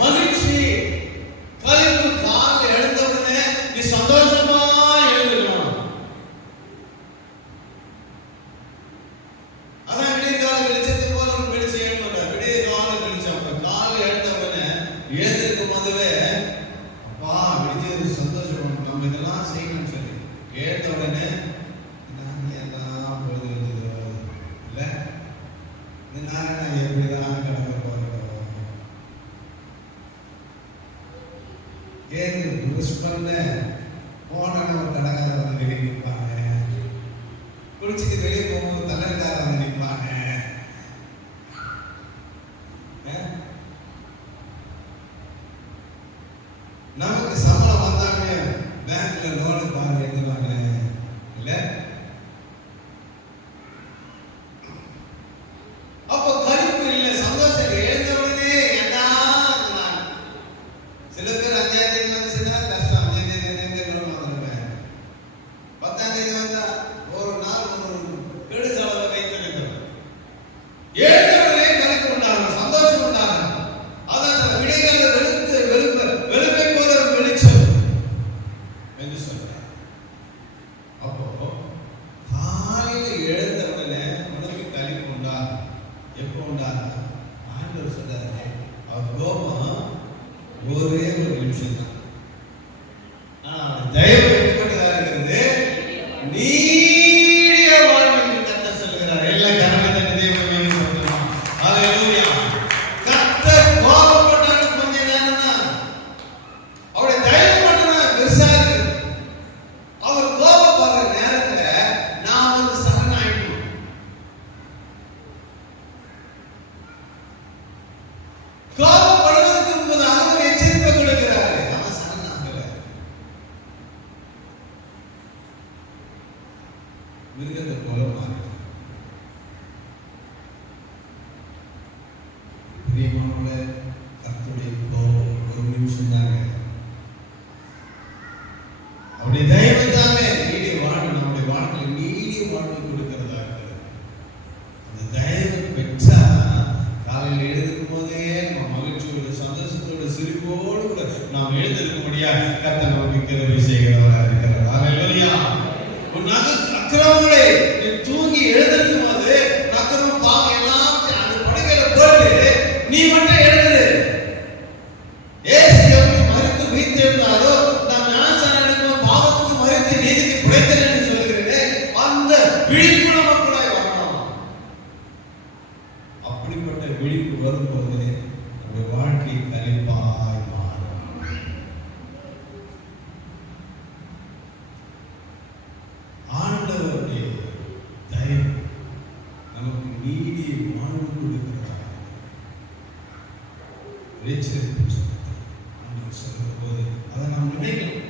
மகிழ்ச்சி, களிப்பு. காலையில் எழுந்த உடனே நீ சந்தோஷமா எழுந்துக்கணும். அதான் விடியற் கால வெளிச்சத்தை போல வெளிச்சம் எழுந்துட்டார். விடியற் கால வெளிச்சம். காலையில் எழுந்த உடனே எழுந்திருக்கும் போதுவே அப்பா விடிஞ்சது சந்தோஷம், நம்ம இதெல்லாம் செய்யணும்னு சொல்லி கேட்ட உடனே எல்லாம் பொழுது வந்தது இல்ல, இந்த நாள் எப்படிதான் கடக்க போறோம். ஏன் புஷ் பண்ண போன ஒரு கடைக்காரர் வந்து வெளியே நிற்பாங்க. குளிச்சுட்டு வெளியே போகும்போது தலைக்காரர் வந்து நிற்பாங்க. நமக்கு சம்பளம் வந்தாங்க பேங்க்ல லோனு பாருங்க எடுத்துவாங்க இல்ல. அப்போ கருப்பு இல்ல, சந்தோஷம். எழுந்த உடனே ஏண்டா சில பேர் 5ஆம் தேதி வந்து செஞ்சா கஷ்டம். 5ஆம் தேதி லோன் வந்துருப்பேன். 10ஆம் தேதி வந்தா ஒரு நாள் ஒரு கெடுதலை வைத்திருக்கிறோம். எழுந்த உடனே கருப்பு உண்டாகும், சந்தோஷம் உண்டாகும். அதான் விடைகளை வெளுப்பை போல வெளிச்சம் என்று சொல்றார். அப்போ காலையில் எழுந்த உடனே உனக்கு களிப்பு உண்டாகும். எப்போ உண்டாகும்? ஆண்டவர் சொல்றாரு, அவர் கோபம் ஒரே ஒரு நிமிஷம் தான். தயவு எப்படிதான் இருக்கிறது? நீடிய வாழ்வு கர்த்தர் சொல்கிறார். எல்லா கனவை கோபப்படுவதற்கு முன்பதாக ஒரு எச்சரிக்கை கொடுக்கிறாரு. அவன் சரணாகல. மிருகத்தை போல மாறினான். பிரியமானவர்களே, கர்த்தருடைய கோபம் ஒரு நிமிஷம் தாங்க. அவருடைய தயவு தாங்க நீடிய வாழ்வு, நம்முடைய வாழ்க்கையில் நீடிய வாழ்வு கொடுக்கிறதா இருக்கிறது. அந்த தயவு பெற்றா காலையில் எழுதும் போதே நம்ம மகிழ்ச்சியோட சந்தோஷத்தோட சிரிப்போடு கூட நாம் எழுந்திருக்கும்படியா கர்த்தர் நமக்கு கிருபை செய்கிறவராக இருக்கிறார். ஹல்லேலூயா. உன் அக்கிரமங்களை நீ தூங்கி எழுந்திருக்கும் போது அக்கிரமம் பாவம் எல்லாம் அந்த படுக்கையில போட்டு நீ மட்டும் எழுந்துரு. ஏசு மறித்து உயிர்த்தெழுந்தாரோ நாம் ஞானஸ்நானம் எடுக்கும் பாவத்துக்கு மறித்து நீதிக்கு பிழைத்தல் என்று சொல்கிறேன். அந்த விழிப்பு நமக்குள்ளாய் வரணும். அப்படிப்பட்ட விழிப்பு வரும்போது நம்முடைய வாழ்க்கை கழிப்பாய் மாறும். ஆண்டவருடைய தயவு நமக்கு நீடிய வாழ்வு கொடுக்கிறார். சொல்ற போது அதை நாம் நினைக்கணும்.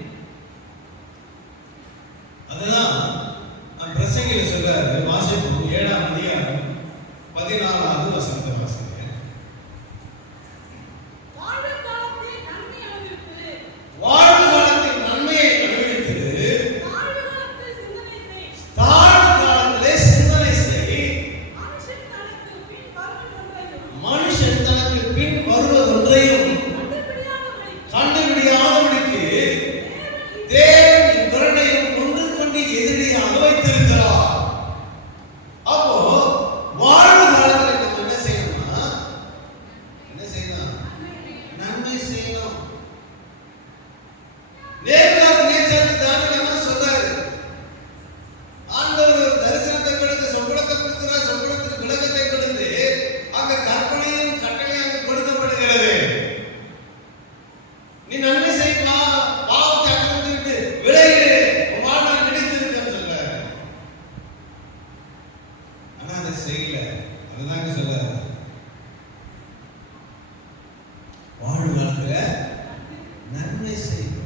அதெல்லாம் பிரசங்கில சொல்றாரு. வாசிப்போம் 7ஆம் அதிகாரம் 14வது வசனத்தை வாசிங்க. வாழ்வு காலத்தில் நன்மையை அனுபவித்து தாழ்வு காலத்திலே சிந்தனை செய். மனுஷன் தனக்கு பின் வருவதொன்றையும் கண்டுபிடியாதபடிக்கு தேவன் இக்கருணையும் கொண்டு கொண்டு எதிரியாக வைத்திருக்கிறார். அப்போ வாழ்வு காலத்தில் நம்ம என்ன செய்யணும்னா நன்மை செய்யணும். சொல்றாரு ஆண்டவர் ஒரு தரிசனத்தை கொடுத்து சொப்பனத்தை கொடுக்கிறார். சொப்பனத்துக்கு விளக்கத்தை கொடுத்து அங்க கற்பனையும் கட்டளையாக கொடுக்கப்படுகிறது. நீ நன்மை செய்யா பாவத்தை அகற்றிவிட்டு விலகு, உன் வாழ்நாள் கிடைத்திருக்க சொல்ல. ஆனா அதை செய்யல. அதுதாங்க சொல்ல வாழ்வு காலத்துல நன்மை செய்யணும்.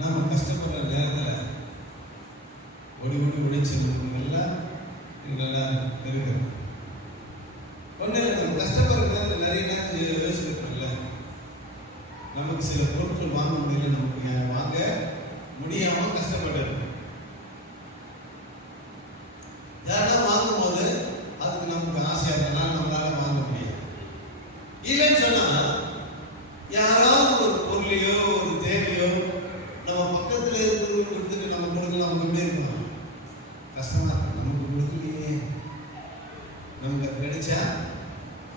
நாம கஷ்டப்படுற நேரத்துல ஓடி உழைச்சு எல்லாம் இருக்கிறோம். ஒண்ணு நம்ம கஷ்டப்படுற நேரத்தில் நிறைய நேரம் யோசிக்கிறோம்ல. நமக்கு சில பொருட்கள் வாங்க முடியல, நமக்கு வாங்க முடியாம கஷ்டப்பட்டது. யாரெல்லாம் வாங்கும் போது அதுக்கு நமக்கு ஆசையா இருக்கனால நம்மளால வாங்க முடியாது. இல்லைன்னு சொன்னா யாராவது ஒரு பொருளையோ ஒரு தேவையோ நம்ம பக்கத்துல இருக்கிறவங்களுக்கு நம்ம கொடுக்கலாம். நம்ம இருக்கணும். கஷ்டமா இருக்கு, நமக்கு கொடுக்கலையே, நமக்கு கிடைச்சா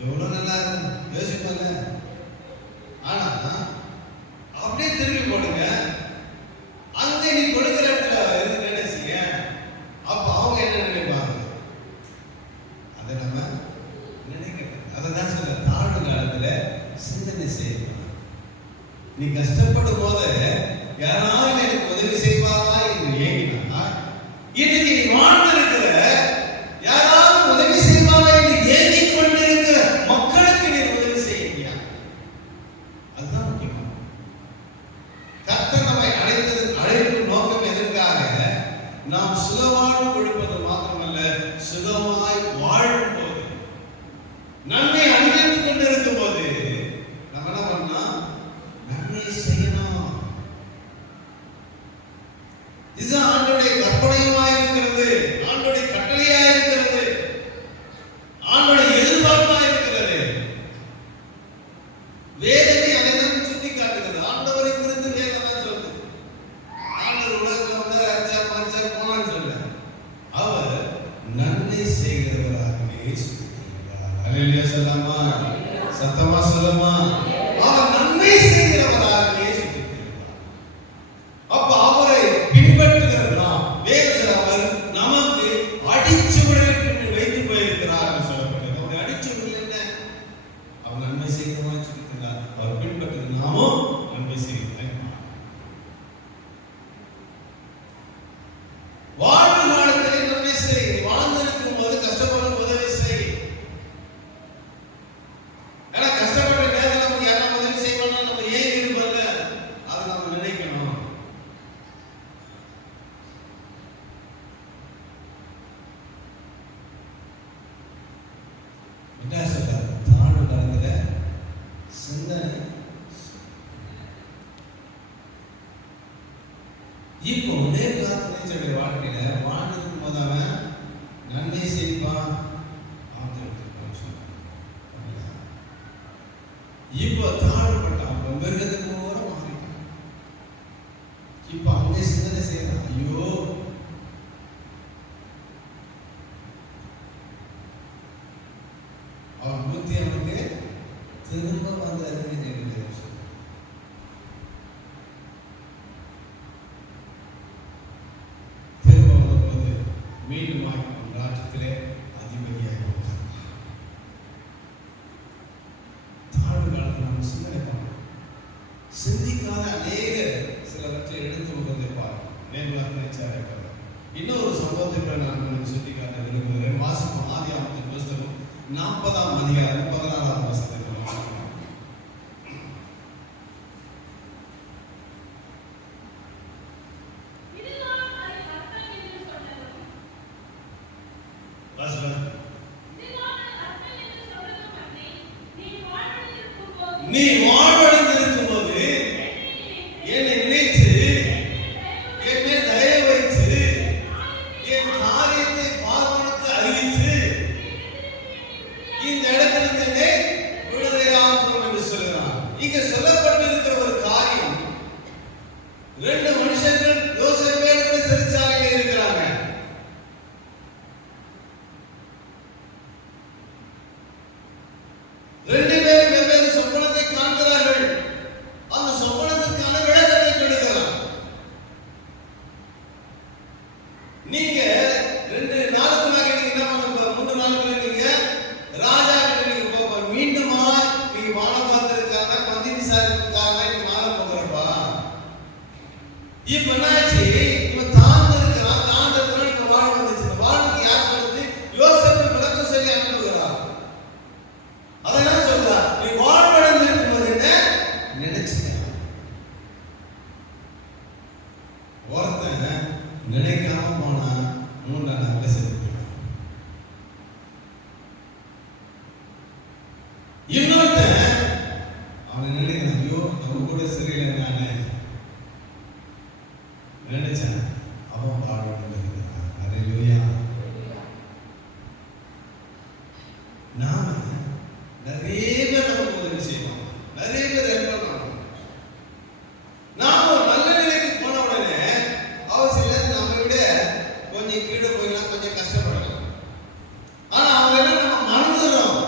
எவ்வளவு நல்லா இருக்கும் யோசிப்போம்ல. ஆனா அப்படியே திரும்பி போடுங்க. அங்க நீ கொடுக்கிற இடத்துல நினைச்சீங்க, அப்ப அவங்க என்ன நினைப்பாங்க அதை நம்ம நினைக்கணும். அதான் சொல்ல தாழ்வு காலத்துல சிந்தனை செய்யணும். நீ கஷ்டப்படும் போது யாராவது எனக்கு உதவி செய்வாரா என்று ஏங்கினா, இன்னைக்கு நீ வாழ்ந்திருக்கிற யாராவது உதவி செய்வாரா என்று ஏங்கிக் கொண்டிருக்கிற மக்களுக்கு நீ உதவி செய்ய. அதுதான் முக்கியம். கர்த்தர் நம்மை அழைக்கும் நோக்கம் எதற்காக? நாம் சுகவாழ்வு கொடுப்பது மாத்திரமல்ல, சுகமாய் வாழும் போது, நன்மை அனுபவித்துக் கொண்டிருக்கும் போது நம்ம என்ன பண்ணலாம்? நன்மை செய்யணும். இதுதான் ஆண்டவருடைய கற்பனையுமாய் இருக்கிறது, ஆண்டவருடைய கட்டளையாய் இருக்கிறது, ஆண்டவருடைய எதிர்பார்ப்பாய் இருக்கிறது. வேதனை அனைவரும் சுட்டி காட்டுகிறது. ஆண்டவரை குறித்து வேதம் தான் சொல்லுது. ஆண்டவர் உலகத்தில் வந்தார், அச்சார் மச்சார் போனான்னு சொல்ல, அவர் நன்மை செய்கிறவராகவே சொல்லுகிறார். அல்லேலூயா சொல்லலாமா? சத்தமா சொல்லலாமா? அவர் நன்மை செய்கிறவராகவே சொல்லுகிறார். அப்ப அவரை பின்பற்றுகிறதா வேதத்தில் அவர் நமக்கு அடிச்சுவடுகளை வைத்து போயிருக்கிறார் சொல்லப்படுகிறது. அவருடைய அடிச்சுவடுகள் என்ன? அவர் நன்மை செய்கிறவராக சொல்லுகிறார். அவர் பின்பற்றுகிறது, நாமும் நன்மை செய்கிறவராக வாழ்வு காலத்தில் நன்மை செய்ய வாழ்ந்த இப்போ ஒரே காலத்துல வாழ்க்கையில வாழ்ந்துக்கும் போது அவன் நன்மை செய்வான். இப்போ தாழ்பட்டான், மிருகத்துக்கு போற மாறிட்டான். இப்போ அவங்க சிந்தனை செய்யறான், ஐயோ அவன் புத்தி அவனுக்கு திரும்ப வந்து அறிந்து திரும்ப வரும்போது மீண்டும் ராஜ்யத்திலே அதிபதியாக சிந்திக்காத அநேக சிலவற்றை எடுத்து கொண்டிருப்பார். இன்னொரு சம்பவத்தை நான் சுட்டிக்காட்ட விரும்புகிறேன். வாசிப்போம். ஆதியாகமத்தின் புஸ்தகம் 40ஆம் அதிகாரம் 16ஆம் வசனத்தை நீ வாழ்வடைந்திருக்கும் போது என்னை நினைத்து என் மேல் தயவு வைத்து என் காரியத்தை பார்வனுக்கு அறிவித்து இந்த இடத்திலிருந்து விடுதலையாகும் என்று சொல்கிறார். இங்க சொல்லப்பட்டிருக்கிற ஒரு காரியம், 2 மனுஷர்கள் யோசேப்பு சிறைச்சாலையில் இருக்கிறாங்க. ரெண்டு பேரும் வெவ்வேறு சொப்பனத்தை காண்கிறார்கள். அந்த சொப்பனத்திற்கான விளக்கத்தை கொடுக்கிறார். நீங்க 2 நாளுக்குள்ளாக நீங்க என்ன பண்ணுங்க, 3 நாளுக்குள்ள நீங்க ராஜா கிட்ட நீங்க போக மீண்டுமா நீங்க வாழ பார்த்திருக்காங்க, மந்தி விசாரிக்காங்க, நீங்க வாழ போகிறப்பா. இப்ப என்னாச்சு, இவன் தாழ்ந்திருக்கிறான். தாழ்ந்ததுனால இப்ப வாழ வந்துச்சு. வாழ்வுக்கு யார் சொல்றது? யோசேப்பு விளக்கம் சொல்லி அனுப்புகிறார். அதெல்லாம் சொல்றார், நீ வாழ்வடைந்து இருக்கும்போது என்ன நினைச்சேன். ஒருத்தன் நினைக்காம போனா 3 நாள்ல செத்து. இன்னொருத்தன் அவன் நினைக்கிறான், ஐயோ அவன் கூட சரியில்லை நானு நினைச்சேன், அவன் வாழ்வடைந்து இருக்கிறான். அல்லேலூயா. நாம நிறைய பேர் நமக்கு உதவி செய்வோம், நிறைய பேர் ஹெல்ப் பண்ணுவாங்க. நாம ஒரு நல்ல நிலைக்கு போன உடனே அவசியம் இல்லை, நம்ம விட கொஞ்சம் கீழே போயிடலாம், கொஞ்சம் கஷ்டப்படலாம். ஆனா அவங்க எல்லாம் நம்ம மறந்துடுறோம்.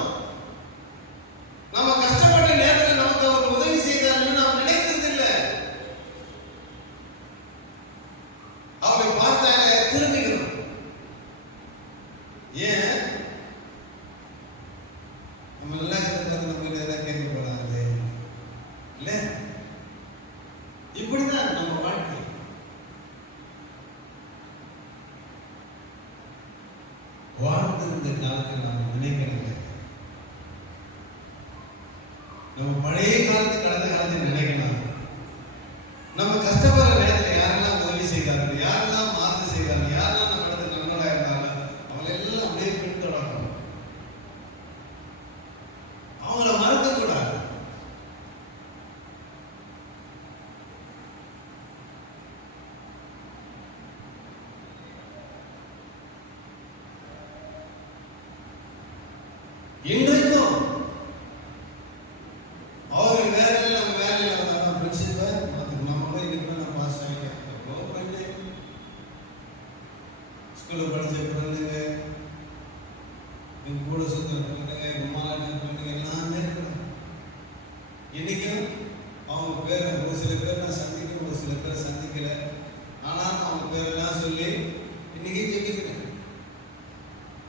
நம்ம கஷ்டப்பட்ட நேரத்தில் நமக்கு அவர் உதவி செய்தார்னு நாம் நினைக்கிறது இல்லை. அவரை பார்த்தாங்க திரும்பிக்கிறோம். ஏன் நம்ம நல்லா இருக்கிறது நம்ம ஏதாவது கேட்க போறாங்களே இல்ல? இப்படிதான் நம்ம வாழ்க்கை. வாழ்ந்திருந்த காலத்தில் நம்ம நினைக்கணுங்க, நம்ம பழைய காலத்து கடந்த காலத்தை நினைக்கலாம். நம்ம கஷ்டப்படுற நேரத்தில் யாரெல்லாம் உதவி செய்தார்கள், யாரெல்லாம் மாறுதல் செய்தார்கள், யாரெல்லாம் நம்ம இடத்துல நண்பர்களா இருந்தாலும் அவங்க எல்லாம் அப்படியே பின்தொடரணும். அவங்கள மறக்க கூடாது. இன்றைக்கும் அவங்க வேலையில நம்ம வேலையில இருந்தாலும் பிரின்சிபல் அதுக்கு நம்ம போய் இன்னைக்கு நம்ம பாஸ் ஆகிட்டோம். ஸ்கூல்ல படிச்ச குழந்தைங்க, கூட சுத்த குழந்தைங்க, குழந்தைங்க எல்லாமே இருக்கணும். இன்னைக்கும் அவங்க பேர் ஒரு சில பேர் நான் சந்திக்கிறேன், ஒரு சில பேரை சந்திக்கல. ஆனால் அவங்க பேரெல்லாம் சொல்லி இன்னைக்கு ஜெபிக்கிறேன்.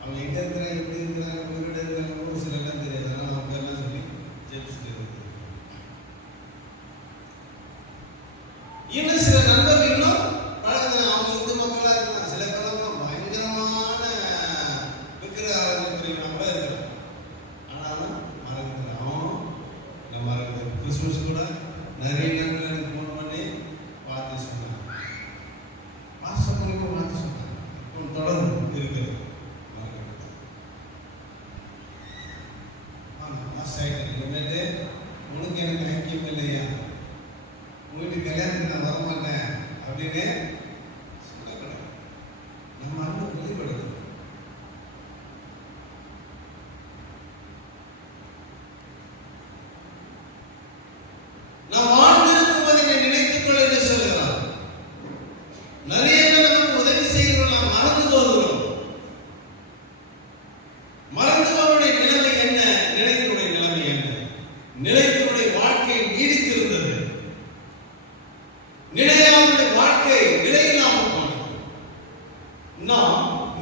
அவங்க எங்க இருக்கிறாங்க, எப்படி இருக்கிறாங்க, வீடு இருக்கிறாங்க, ஒரு சில எல்லாம் தெரியாது. அதனால அவங்க பேரெல்லாம் சொல்லி ஜெபிச்சுட்டு இருக்கு. இன்னும் சில நண்பர்கள் இன்னும் பழக்கத்தில் அவங்க இந்து மக்களா இருக்காங்க. சில பேர் பயங்கரமான விக்கிர ஆராதனை கூட இருக்கிறாங்க. ஆனாலும் மறக்கிறாங்க. அவன் மறக்கிறது. கிறிஸ்துமஸ் கூட நிறைய நண்பர்கள் எனக்கு ஃபோன் பண்ணி பார்த்து சொன்னாங்க, மாசம் மூலியமா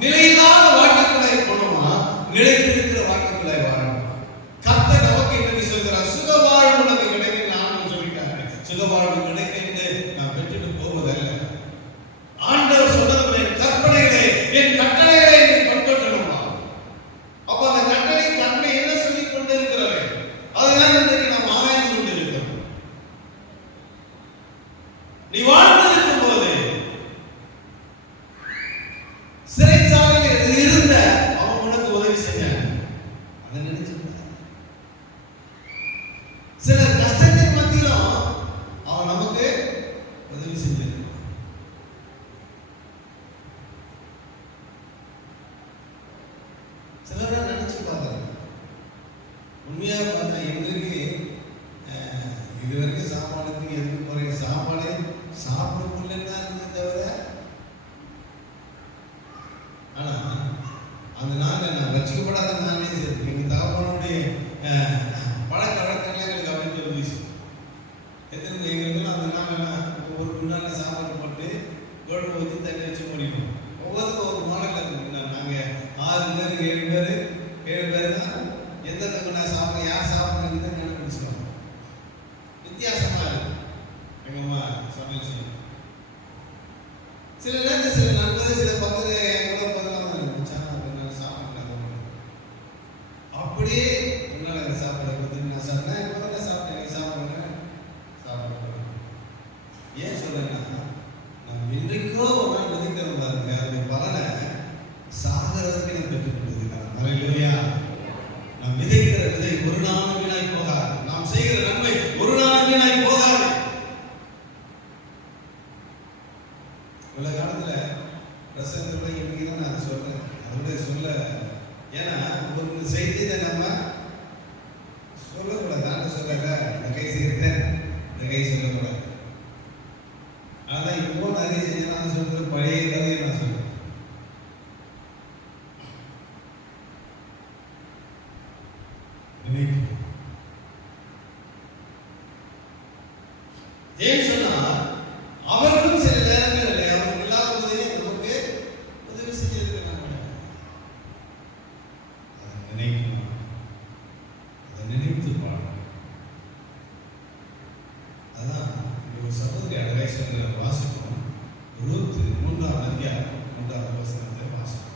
நிலையில்லாத வாழ்க்கைக்குள்ளாய் போனோமா, நிலைத்திருக்கிற வாழ்க்கைக்குள்ளாய் வாழணும். கர்த்தர் நமக்கு என்ன சொல்கிறார்? சுகவாழ்வு உனக்கு கிடைக்கும். நான் சொல்லிட்டாங்க, சுகவாழ்வு கிடைக்கும் என்று நான் பெற்றுட்டு போவதல்ல. ஆண்டவர் சொன்னது என் கற்பனைகளே, என் கட்டளைகளை நீ பின்பற்றணுமா? அப்ப அந்த கட்டளை தன்மை என்ன சொல்லிக் கொண்டிருக்கிறது? அதுதான் இன்றைக்கு நாம் ஆராய்ந்து கொண்டிருக்கிறோம். நீ வாழ்ந்திருக்கும் போது சிறைச்சாலையில் இருந்த அவன் உனக்கு உதவி செஞ்சாங்க. அதை நினைச்சு சில கஷ்டத்தின் மத்தியிலும் அவன் நமக்கு உதவி செஞ்சிருக்கான். சிலர் நினைச்சு பார்த்தாங்க. உண்மையா பார்த்தா எங்களுக்கு இதுவரைக்கும் சாப்பாடுக்கு எதுக்கு போறீங்க? சாப்பாடு சாப்பிடக்குள்ளா இருந்தே தவிர, ஆனா அந்த நாள் நான் ரசிக்கப்படாத நாளே சரி, எங்க தகவலுடைய பழக்க வழக்கங்கள் எங்களுக்கு அப்படின்னு இருந்துச்சு. எத்தனை எங்களுக்கு அந்த நாள் ஒரு முன்னாடி சாப்பாடு போட்டு குழம்பு வச்சு தண்ணி வச்சு முடிக்கணும். ஒவ்வொருத்தரும் ஒரு மாடல் இருக்கு. நாங்க 6 பேர் 7 பேர் தான் எந்தெந்த கொண்டா சாப்பிட யார் சாப்பிடுறது கண்டுபிடிச்சிருவோம். வித்தியாசமா இருக்கு. எங்க அம்மா சமையல் செய்யும். சில நேரத்தில் சில நண்பர்கள் சில பக்கத்துல எங்களோட பதிலாக சாப்பிடுறாங்க. அப்படியே முன்னாடி சாப்பிட நான் சொன்னேன், சாப்பிட்டேன் சாப்பிடுங்க சாப்பிடுறேன். ஏன் சொல்றேன்னா, நம்ம இன்றைக்கோ ஒரு நாள் விதைக்கிறோம் பாருங்க, அதோட பலனை சாகிறதுக்கு நம்ம பெற்றுக் கொண்டிருக்கிறோம். அல்லேலூயா. நாம் விதைக்கிற விதை ஒரு நாள் வீணாய் போகாது. நாம் செய்கிற நன்மை ஒரு நாள் வீணாய் போகாது. உள்ள காலத்துல பிரசங்கத்தோட இன்னைக்கு தான் நான் சொல்றேன். அதோட சொல்ல, ஏன்னா ஒரு செய்தியை நம்ம சொல்லக்கூடாது. நான் சொல்லல, இந்த கை செய்யறேன், இந்த கை சொல்லக்கூடாது. அதான் இப்போ நிறைய செஞ்சு நான் சொல்றது பழைய கதையை நான் சொல்றேன். ஏன் சொன்னா, அவர்களும் சில நேரங்களில் அவர்கள் இல்லாத போதே நமக்கு உதவி செஞ்சிருக்கிறாங்க. அதை நினைக்கணும், அதை நினைத்து பாடணும். அதான் ஒரு சகோதரி அழகாய் சொல்ற வாசிப்போம். ரூத் 3ஆம் அதிகாரம் 3ஆவது வசனத்தை வாசிப்போம்.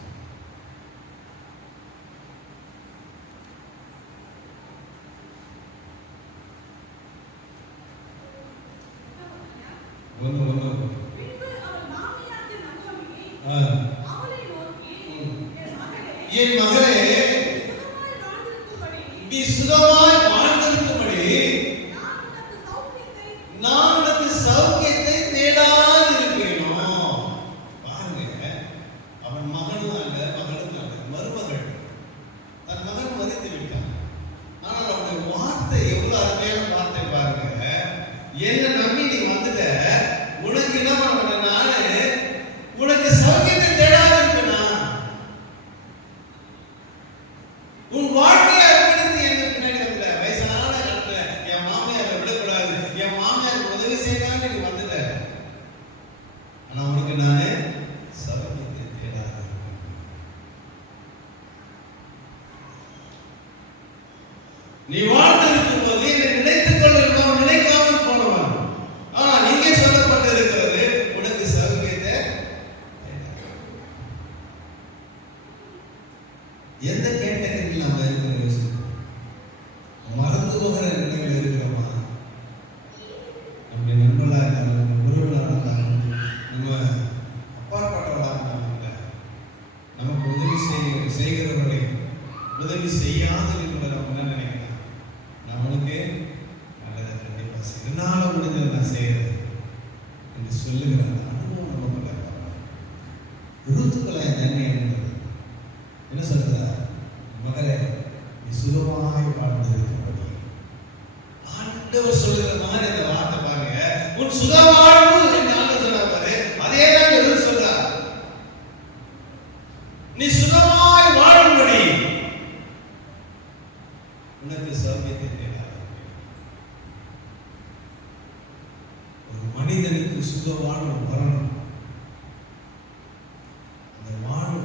என் மகளே, நீ சுகமாய் வாழ்ந்திருக்கும்படி நான் உனக்கு சௌக்கியத்தை தேடாதிருக்கணும். பாருங்க, அவன் மகனும் அல்ல, மகளும் அல்ல, மருமகள். தன் மகன் மதித்து விட்டான். ஆனால் அவனுடைய வார்த்தை எவ்வளவு அருமையான வார்த்தை பாருங்க. என்ன நம்பி நீ வந்துட்ட, உனக்கு என்ன பண்ண, நானு உனக்கு சௌக்கியத்தை தேடாதிருக்கனா, உன் வாழ்க்கையை அர்ப்பணித்து என்ன பின்னாடி வந்துட்ட. வயசான காலத்துல என் மாமியாரை விடக்கூடாது, என் மாமியாருக்கு உதவி செய்யலாம்னு நீ வந்துட்ட. ஆனா உனக்கு நானே சௌக்கியத்தை தேடாது. நீ வாழ்ந்திருக்கும் போது என்னை நினைத்துக் கொள்ளும், நினைக்காமல் போனவன். ஆனா நீங்க சொல்லப்பட்டு இருக்கிறது, உனக்கு சௌக்கியத்தை எந்த கேட்டகரியில் நம்ம இருக்கிற மறந்து போகிற நிலையில் இருக்கிறோமா? நம்முடைய நண்பர்களா இருந்தாலும், நம்ம உறவுகளாக இருந்தாலும், நம்ம அப்பாற்பட்டவர்களாக இருந்தாலும், நமக்கு உதவி செய்கிறவர்களை உதவி செய்யாத இருக்கிற நம்ம என்ன நினைக்கலாம்? நம்மளுக்கு நல்லதை கண்டிப்பா என்னால முடிஞ்சதை நான் செய்யறேன் என்று சொல்லுகிற அனுபவம் நம்ம விருத்துக்களை நன்மை என்ன சொல்றார்? மகளே, நீ சுகமாய் வாழ்ந்திருக்கிறபடி. ஆண்டவர் சொல்லுகிற மாதிரி அந்த வார்த்தை பாருங்க. உன் சுகவாழ்வு என்று ஆண்டவர் சொன்னார் பாரு, அதே தான் எதிர் சொல்றார். நீ சுகமாய் வாழும்படி உனக்கு சௌக்கியத்தை தேடாது. ஒரு மனிதனுக்கு சுக வாழ்வு வரணும். அந்த வாழ்வு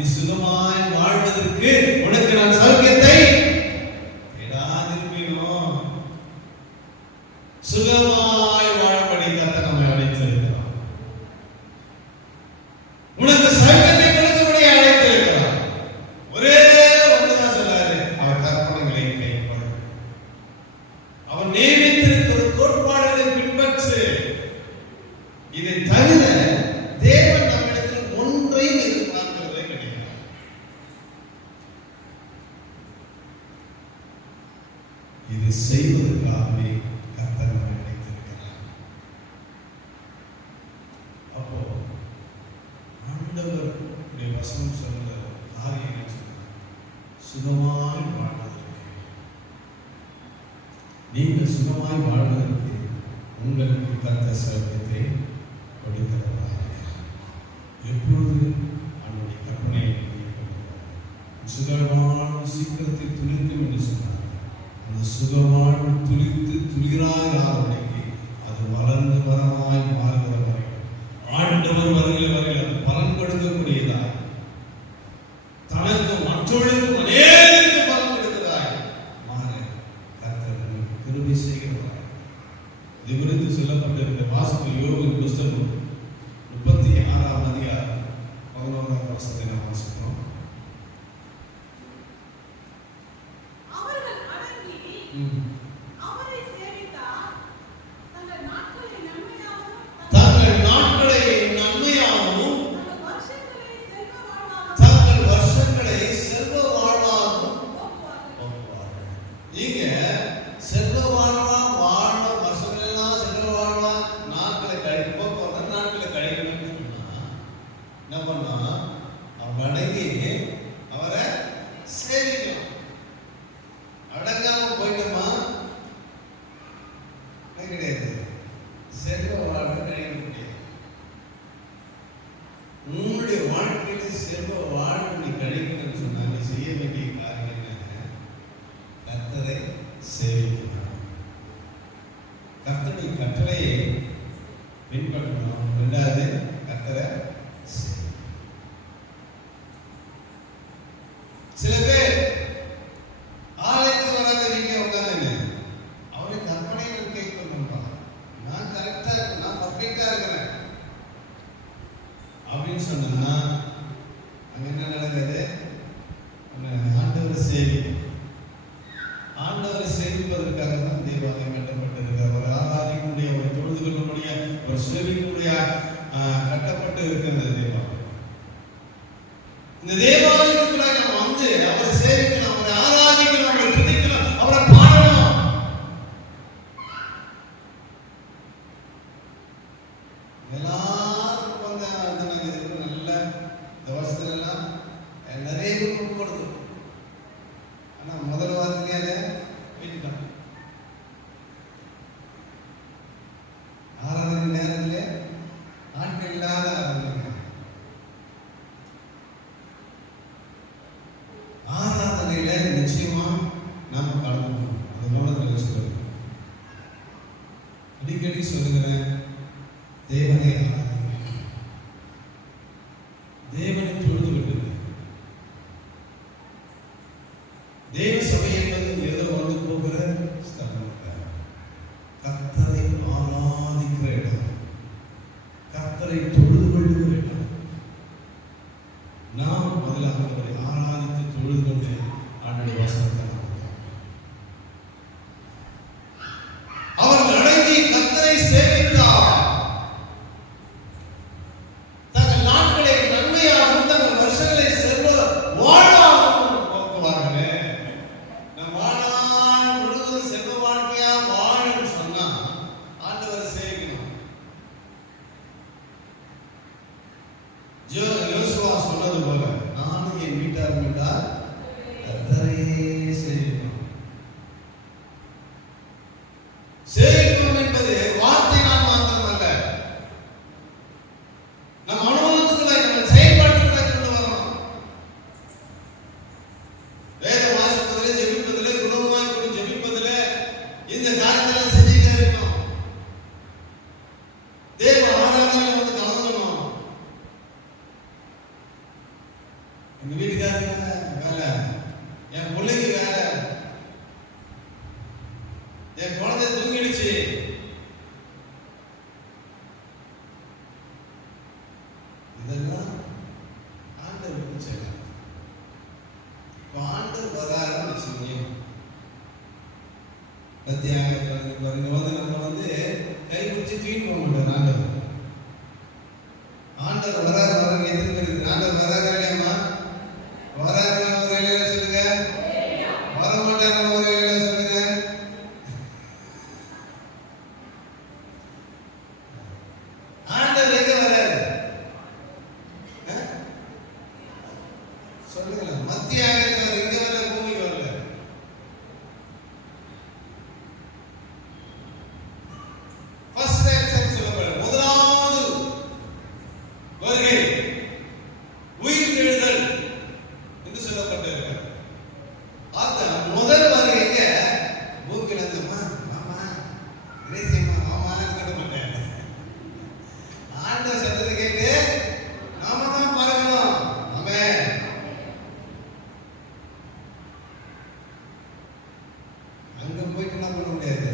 நீ சுகமாய் வாழ்வதற்கு உனக்கு நான் சௌக்கியத்தை தேடாதிருப்பேனோ. சுகமாய் வாழபடி கர்த்தர் நம்மை அழைத்திருக்கிறார். உனக்கு சௌக்கியத்தை கொடுக்கபடி அழைத்திருக்கிறார். ஒரே ஒன்றுதான் சொல்றாரு, அவர் கற்பனைகளை கைக்கொள், அவர் நியமித்திருக்கிற கோட்பாடுகளை பின்பற்று. இதை தவிர தேவன் நம்மிடத்தில் ஒன்றையும் எதிர்பார்க்கிறதே கிடையாது. இது செய்வதற்காகவே கர்த்தர் நம்மை அழைத்திருக்கிறார். அப்போ ஆண்டவருடைய வசனம் சொல்ற காரியம் என்ன சொல்றார்? சுகமாய் வாழ்வதற்கு, நீங்கள் சுகமாய் வாழ்வதற்கு உங்களுக்கு கர்த்தர் சௌக்கியத்தை கொடுக்கிறவராக எப்பொழுது அவனுடைய கற்பனையை சுகமான சீக்கிரத்தில் துளிர்க்கும் என்று சொன்னார். அந்த சுகமான துளிர்த்து துளிராக அது வளர்ந்து மரமாய் மாறுகிற வரை, ஆண்டவர் வருகிற வரையில் அது பலன் கொடுக்கக்கூடியதாய், தனக்கு மற்றவர்களுக்கு அநேகருக்கு பலன் கொடுக்கிறதாய் மாற கர்த்தர் கிருபை செய்கிறவராய். இது குறித்து சொல்லப்பட்டிருக்கிற வாசிப்பு யோபின் புஸ்தகம் 36ஆம் அதிகாரம் 11ஆம் வசனத்தை நாம் வாசிக்கிறோம். தங்கள் நாட்களை நன்மையாகவும் தங்கள் வருஷங்களை செல்வ வாழ்வாகவும் போக்குவார்கள். இங்க செல்வ வாழ்வா வாழ வருஷங்கள் எல்லாம் செல்வ வாழ்வா நாட்களை கழிக்க போக்குவரத்து நாட்களை கழிக்கணும்னு சொன்னா என்ன பண்ணா வணங்கி அவரை சேவிக்கலாம். அடங்காம போயிட்டோமா கிடையாது. செல்வ வாழ்வு கிடைக்க முடியாது. உன்னுடைய வாழ்க்கையில செல்வ வாழ்வு நீ கழிக்கணும்னு சொன்னா நீ செய்ய வேண்டிய காரியம் என்ன? கர்த்தரை சேவிக்கணும், கர்த்தருடைய கட்டளையை பின்பற்றணும். இரண்டாவது கர்த்தரை சேவிக்கணும். சில பேர் ஆலயத்துக்கு வராத வீட்டை உட்காந்துங்க, அவனை கற்பனைகள் கேட்கணும்பா, நான் கரெக்டா இருக்கேன், நான் பர்ஃபெக்டா இருக்கிறேன் அப்படின்னு சொன்னா அங்க என்ன நடக்குது? ஆண்டவரை சேவிக்கணும். ஆண்டவரை சேவிப்பதற்காக தான் தேவாலயம் கட்டப்பட்டிருக்கிற ஒரு ஆராதிக்கக்கூடிய, ஒரு தொழுது கொள்ளக்கூடிய, ஒரு சேவிக்கக்கூடிய கட்டப்பட்டு இருக்கிறது தேவாலயம். இந்த தேவாலயத்துக்குள்ள நம்ம வந்து அவரை சேவிக்கணும், அவரை ஆராதிக்கணும், அவரை துதிக்கணும், அவரை பாடணும். எல்லாருக்கும் வந்து நல்ல தவசத்துல எல்லாம் நிறைய கொடுத்து, ஆனா முதல் வாரத்திலேயே வீட்டுட்டான். ஆராதனை நேரத்திலே ஆட்கள் இல்லாத ஆராதனையில நிச்சயமா நாம கலந்துக்கணும். அது மூலத்தில் சொல்லுங்க, அடிக்கடி சொல்லுகிறேன், தேவனை ஆராதிங்க, தேவனை தொழுது விடுங்க. தேவ சபை என்பது ஏதோ வந்து போகிற ஸ்தலம், கர்த்தரை ஆராதிக்கிற இடம், கர்த்தரை தொழுது கொள்ளுகிற இடம். நாம் முதலாக அவரை ஆராதித்து தொழுது கொண்டு ஆண்டுடைய வசனத்தை அவர் நடங்கி கர்த்தரை சேவித்தார். தங்கள் நாட்களை நன்மையாகவும் தங்கள் வருஷங்களை செல்வ வாழாகவும் போக்குவார்களே. நம் வாழ்நாள் முழுவதும் செல்வ வாழ்க்கையா வாழணும்னு சொன்னா ஆண்டவரை சேவிக்கணும். யோசுவா சொன்னது போல நானும் என் வீட்டார் வீட்டார் கர்த்தரையே சேவிக்கணும். சேவிக்கணும் என்பது வார்த்தை நான் மாத்திரம் அல்ல, நம் அனுபவத்துக்குள்ள நம்ம செயல்பாட்டுக்குள்ள கொண்டு வரணும். வேத வாசிப்பதிலே, ஜெபிப்பதிலே, குடும்பமாய் கூட ஜெபிப்பதிலே இந்த காரியத்தெல்லாம் செஞ்சுட்டே இருக்கணும். தேவ ஆராதனையில் வந்து கலந்துக்கணும். இங்க வந்து நம்ம வந்து கை பிடிச்சி தூக்கி போக மாட்டோம். ஆண்டவர் வராரு வராரு எத்தனை பேர் இருக்கு? ஆண்டவர் வராரு இல்லையாமா? வராரு ஒரு வேலையில சொல்லுங்க, வர மாட்டாங்க ஒரு வேலையில சொல்லுங்க. ஆண்டவர் எங்க வராரு சொல்லுங்க. மத்திய ஆகாயத்துல இங்க வரல, பூமிக்கு வரல. ஃபர்ஸ்ட் டைம் சொல்லப்படுற முதலாவது வருகை உயிர் எழுதல் என்று சொல்லப்பட்டிருக்கிறது. அந்த முதல் வருகைங்க பூமியில இருந்தமா மாமா கிரேசியம்மா மாமான்னு கேட்டப்பட்டேன். ஆண்டவர் சத்தத்தை கேட்டு நாம தான் பறக்கணும். ஆமென். அங்க போயிட்டு என்ன பண்ண முடியாது.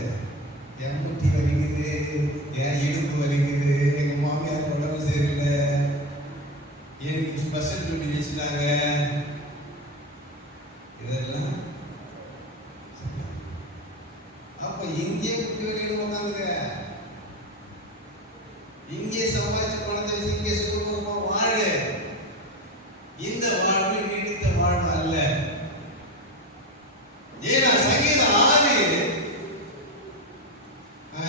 என் முட்டி வலிக்குது, என் இடுப்பு வலிக்குது, எங்க மாமியார் உடம்பு சரியில்லை, எனக்கு ஸ்பெஷல் டியூட்டி வச்சுட்டாங்க, இதெல்லாம் அப்ப இங்கே குட்டி வலிகள் உட்காந்துங்க. இங்கே சம்பாதிச்சு பணத்தை வச்சு இங்கே சுகமா வாழு. இந்த வாழ்வு நீடித்த வாழ்வு அல்ல. ஏன்னா சங்கீதம்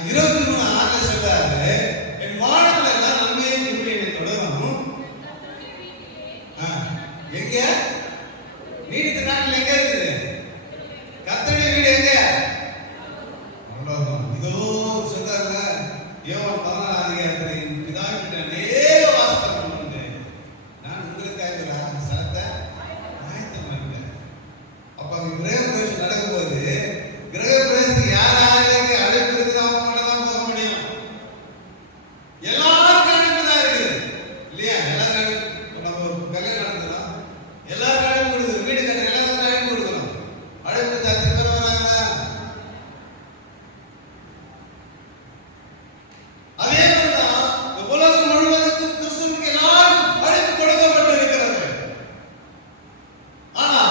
6:23 சொல்றாரு, என் வாழ்வில் எல்லாம் நன்மையை திரும்பி என்னை தொடரும். எங்க நீடித்த நாட்டில் எங்க இருக்குது? கர்த்தருடைய வீடு எங்க? அவ்வளவுதான். இதோ சொல்றாருல யோவான் 14 பிதாவிட்ட நேர வாசகம் பண்ணேன், நான் உங்களுக்காக ஒரு ஸ்தலத்தை ஆயத்தம் பண்ணிட்டேன். அப்ப கிரக பிரவேசம் நடக்கும்போது கிரக பிரவேசத்துக்கு யாராருக்கு அழைப்பு இருக்குது அவங்க மட்டும் தான் போக முடியும். எல்லாருக்கும் அழைப்பு தான் இருக்குது இல்லையா? எல்லாரும் நம்ம கல்யாணம் நடத்துறோம், எல்லாருக்கும் அழைப்பு கொடுக்குறோம். வீடு கட்ட எல்லாருக்கும் அழைப்பு கொடுக்குறோம். அழைப்பு அத்தனை பேர் வராங்களா? அதே மாதிரிதான் இந்த உலகம் முழுவதுக்கும் கிறிஸ்துவுக்கு எல்லாருக்கும் அழைப்பு கொடுக்கப்பட்டிருக்கிறது. ஆனா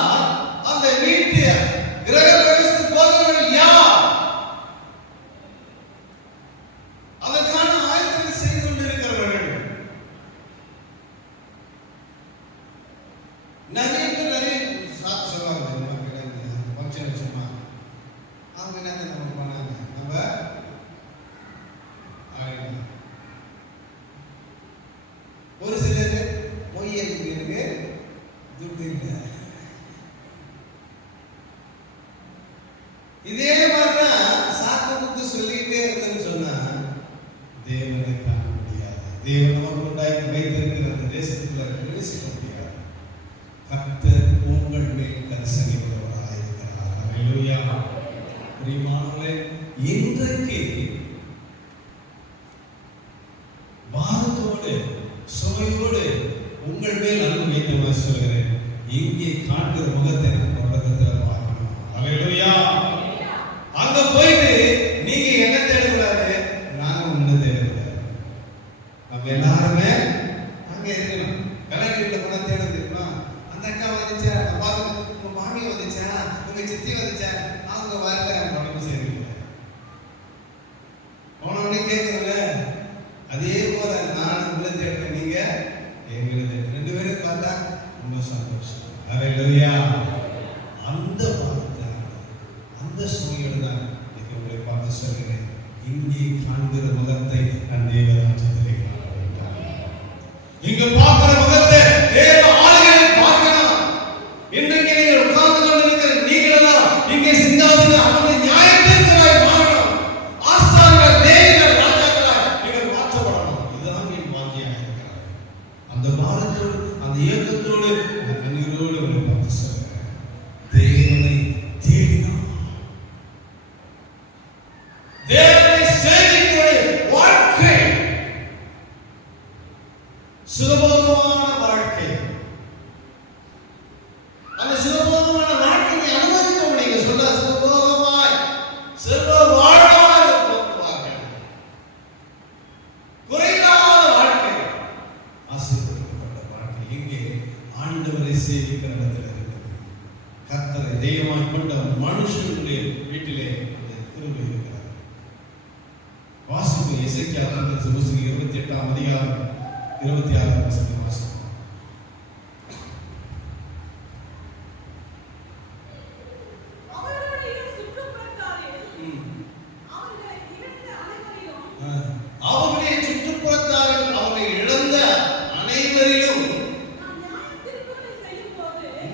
அந்த வீட்டு கிரக பிரவேசத்துக்கு போகிறவர்கள் யார்? அதற்கான ஆயத்தத்தை செய்து கொண்டிருக்கிறவர்கள். நிறைய சாப்பிட்டு சொல்லுவாங்க, ஃபங்க்ஷன் வச்சோமா அவங்க என்ன நம்ம பண்ணாங்க, நம்ம ஒரு சிலர் பொய் இருக்கு, துட்டு இல்லை. இதே மாதிரிதான் சாக்கு சொல்லிட்டே இருந்தேன்னு சொன்னா தேவனை காண முடியாது. தேவன் நமக்கு உண்டாக்கி வைத்திருக்கிற அந்த தேசத்துல பிரவேசிக்க முடியாது. கர்த்தர் உங்கள் மேல் கரிசனை உள்ளவராக இருக்கிறார். அல்லேலூயா. பிரியமானவர்களே, இன்றைக்கு பாரத்தோடு சுமையோடு உங்கள் மேல் அன்பு வைத்து சொல்கிறேன். இங்கே காண்கிற முகத்தை நம்ம உலகத்தில் பார்க்கணும். அல்லேலூயா. அங்க போயிட்டு நீங்க என்ன தேடக்கூடாது, நாங்க ஒண்ணு தேடக்கூடாது. நம்ம எல்லாருமே அங்க இருக்கணும். கல்யாண வீட்டுல போனா தேட இருக்கணும். அந்த அக்கா வந்துச்சா, உங்க மாமி வந்துச்சா, உங்க சித்தி வந்துச்சா, அவங்க வரல, உடம்பு சரியில்லை, அவனோட கேட்கல. அதே போல நான் உள்ள தேடுறேன், நீங்க எங்களுக்கு 2 பேரும் பார்த்தா ரொம்ப சந்தோஷம். அல்லேலூயா. அந்த வார்த்தை அந்த சுமையோடு தான் உங்களை பார்த்து சொல்கிறேன். இங்கே காண்கிற முகத்தை நான் தேவராஜ்யத்திலே காண வேண்டும். இங்க பார்க்கிற முகத்தை தேவ ஆளுகளை பார்க்கணும். இன்றைக்கு நீங்கள் உட்கார்ந்து கொண்டிருக்கிற நீங்களெல்லாம் இங்கே சிங்காசன அவருடைய நியாயத்தீர்ப்பாய் மாறணும். ஆசாரியர்கள், லேவியர்கள், ராஜாக்களாய் நீங்கள் மாற்றப்படணும். இதுதான் என் பாக்கியமாக இருக்கிறது. அந்த பாரத்தோடு அந்த இயக்கத்தோடு அந்த கண்ணீரோடு உங்களை பார்த்து சொல்கிறேன். தேவனை தேடினான், தேவனை சேவிக்கிற வாழ்க்கை சுலபமான வாழ்க்கை. அந்த சுலபமான வாழ்க்கையை அனுமதிக்க முடியுங்க. சொல்ல சுலபமாய் செல்வ வாழ்வாய் குறைவான வாழ்க்கை, ஆசீர்வதிக்கப்பட்ட வாழ்க்கை இங்கே ஆண்டவரை சேவிக்கிற இடத்துல இருக்கிறது. கர்த்தரை தெய்வமாய் கொண்ட மனுஷனுடைய வீட்டிலே கிருபை இருக்கிறார். வாசிப்பு எசேக்கியா 28ஆம் அதிகாரம் 26ஆம் வசனம் வாசிப்போம். அவர்களுடைய சுற்றுப்புறத்தாரில் அவரை இழந்த அனைவரிலும்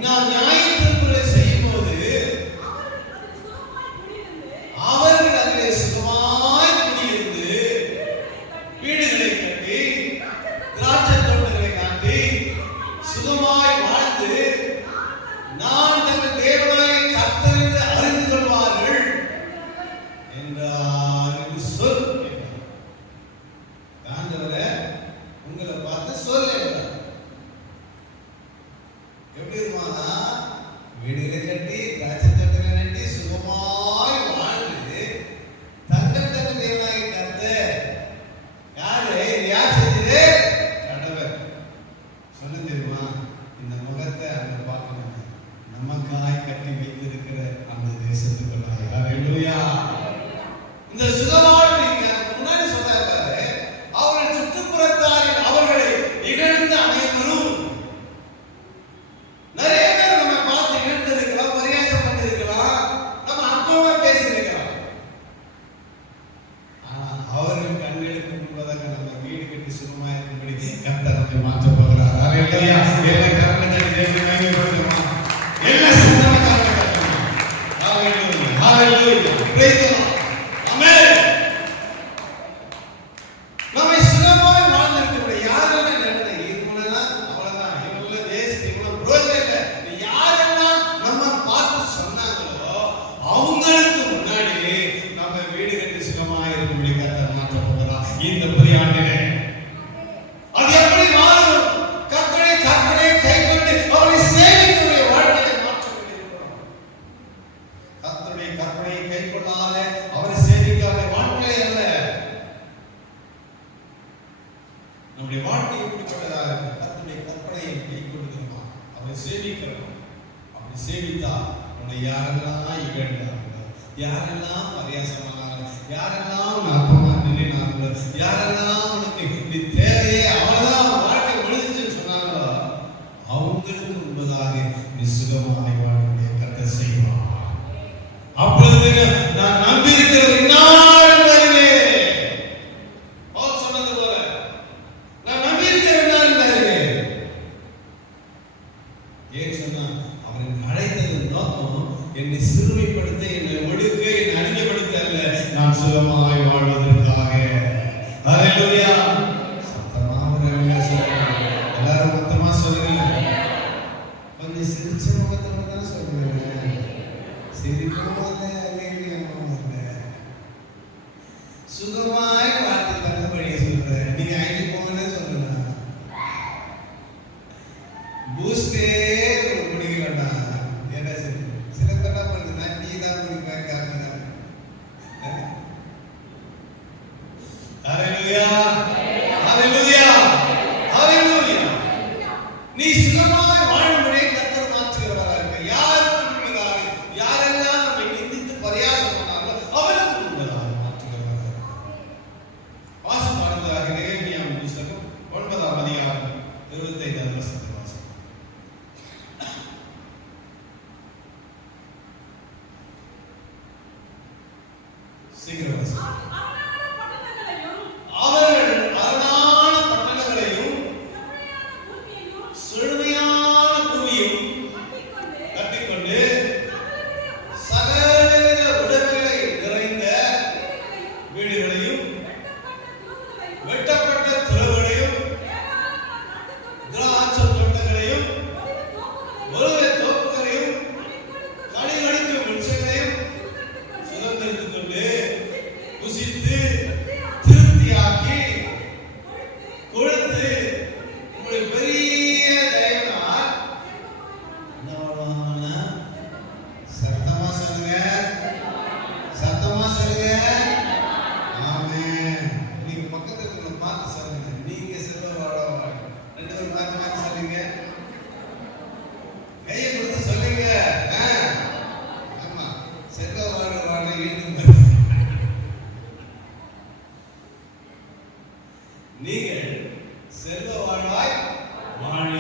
நான் நியாய தீர்ப்புகளை செய்யும்போது அவர்கள் அதிலே சுகமாய் குடியிருந்து வீடுகளை கட்டி திராட்சை தோட்டங்களை காட்டி சுகமாய் வாழ்ந்து நான் தங்கள் தேவனாய் கர்த்தர் என்று அறிந்து கொள்வார்கள் என்றார் என்று சொல். உங்களை பார்த்து சொல்ல எப்படி இருமானா வீடுகளை கட்டி திராட்சை தோட்டங்களை நட்டி சுகமாய் வாழ்ந்து தங்கள் தங்கள் தேவனாய் கர்த்தர் யாரு யார் செஞ்சது? கடவுள். சொல்ல தெரியுமா? இந்த முகத்தை அங்க பார்க்கணும். நமக்காய் கட்டி வைத்திருக்கிற அந்த தேசத்துக்குள்ளாய். ஹல்லேலூயா. இந்த சுகவாழ்வு முன்னாடி சொல்றாரு, அவர்கள் சுற்றுப்புறத்தாரில் அவர்களை இழந்த அனைவரும். நிறைய பேர் நம்ம பார்த்து இழந்திருக்கலாம், பரியாசம் பண்ணிருக்கலாம், நம்ம அற்பமா பேசியிருக்கலாம். ஆனா அவர்கள் கண்களுக்கு முன்பதாக நம்ம வீடு கட்டி சுகமா இருக்கும்படி கர்த்தர் நம்மை மாற்ற போகிறார். ஹல்லேலூயா. எல்லா கரங்களை தேவனை மகிமைப்படுத்துமா? எல்லா சிந்தனை கரங்களை. Hallelujah. Hallelujah. Praise the lord. Amen. நம்ம சுகமாய் வாழ்ந்திருக்கிற யாரெல்லாம் நினைக்கிற இவங்களெல்லாம் அவ்வளவுதான், இவங்கள வேஸ்ட், இவங்கள புரோஜனம் இல்லை, யாரெல்லாம் நம்ம பார்த்து சொன்னாங்களோ அவங்களுக்கு முன்னாடி நம்ம வீடு கட்டி சுகமாய் இருக்கும்படி கர்த்தர் மாற்ற போகிறார் இந்த புதிய ஆண்டிலே. அது எப்படி மாறும்? கர்த்தரை கைக்கொண்டு அவரை சேவிக்கிற வாழ்க்கையை மாற்ற வேண்டியிருக்கிறோம். கர்த்தருடைய கற்பனையை கைக்கொள்ளாத அவரை சேவிக்காத வாழ்க்கை அல்ல. நம்முடைய வாழ்க்கை எப்படிப்பட்டதாக இருக்கு? கர்த்தருடைய கற்பனையை கைக்கொள்ளுகிறோமா, அவரை சேவிக்கிறோம். அப்படி சேவித்தா உன்னை யாரெல்லாம் இகழ்ந்தார்களோ, யாரெல்லாம் பரியாசமானார்களோ, யாரெல்லாம் அற்பமா நினைனார்களோ, யாரெல்லாம் உனக்கு நீ தேவையே அவ்வளவுதான் வாழ்க்கை முடிஞ்சுன்னு சொன்னாங்களோ அவங்களுக்கு முன்பதாக நீ சுகமாய் வாழக்கூடிய கர்த்தர் செய்வார். அப்பொழுது நான் நம்பியிருக்கிறது இன்னாலும் அறிவேன். பவுல் சொன்னது போல நான் நம்பியிருக்கிறேன் இன்னாலும் அறிவேன். ஏன் சொன்னா அவரின் அழைத்ததன் நோக்கம் என்னை சிறுமைப்படுத்த, என்னை ஒடுக்க, என்னை அடிமைப்படுத்த அல்ல, நான் சுகமாய் வாழ்வதற்காக. ஹல்லேலூயா. சத்தமா எல்லாரும் மொத்தமா சொல்லுங்க. கொஞ்சம் சிரிச்ச முகத்தை மட்டும் சொல்லுங்க. சிரிக்கவும் இல்லை, அலையிலையும் இல்லை. சுகமாய் வாழ்த்து தந்தபடியே சொல்றேன். நீங்க ஐடி போங்கன்னு சொல்லுங்க. பூஸ்டே குடிக்கலடா. என்ன சில பேர் என்ன பண்ணுது, நீ தான் குடிப்பேன் காரணம். ஹல்லேலூயா. ஹல்லேலூயா. ஹல்லேலூயா. நீ சுகமாய் வாழும்படி கர்த்தர் மாற்றுகிறவராக இருக்க. யாருக்கு முன்பதாக யாரெல்லாம் நம்மை நிந்தித்து பரியாசம் பண்ணாங்களோ அவருக்கு முன்பதாக மாற்றுகிறவராக. வாசிப்பாளர்களாக நெகேமியா புத்தகம் 9ஆம் அதிகாரம் 25ஆம் வசனத்தை வாசிப்போம்.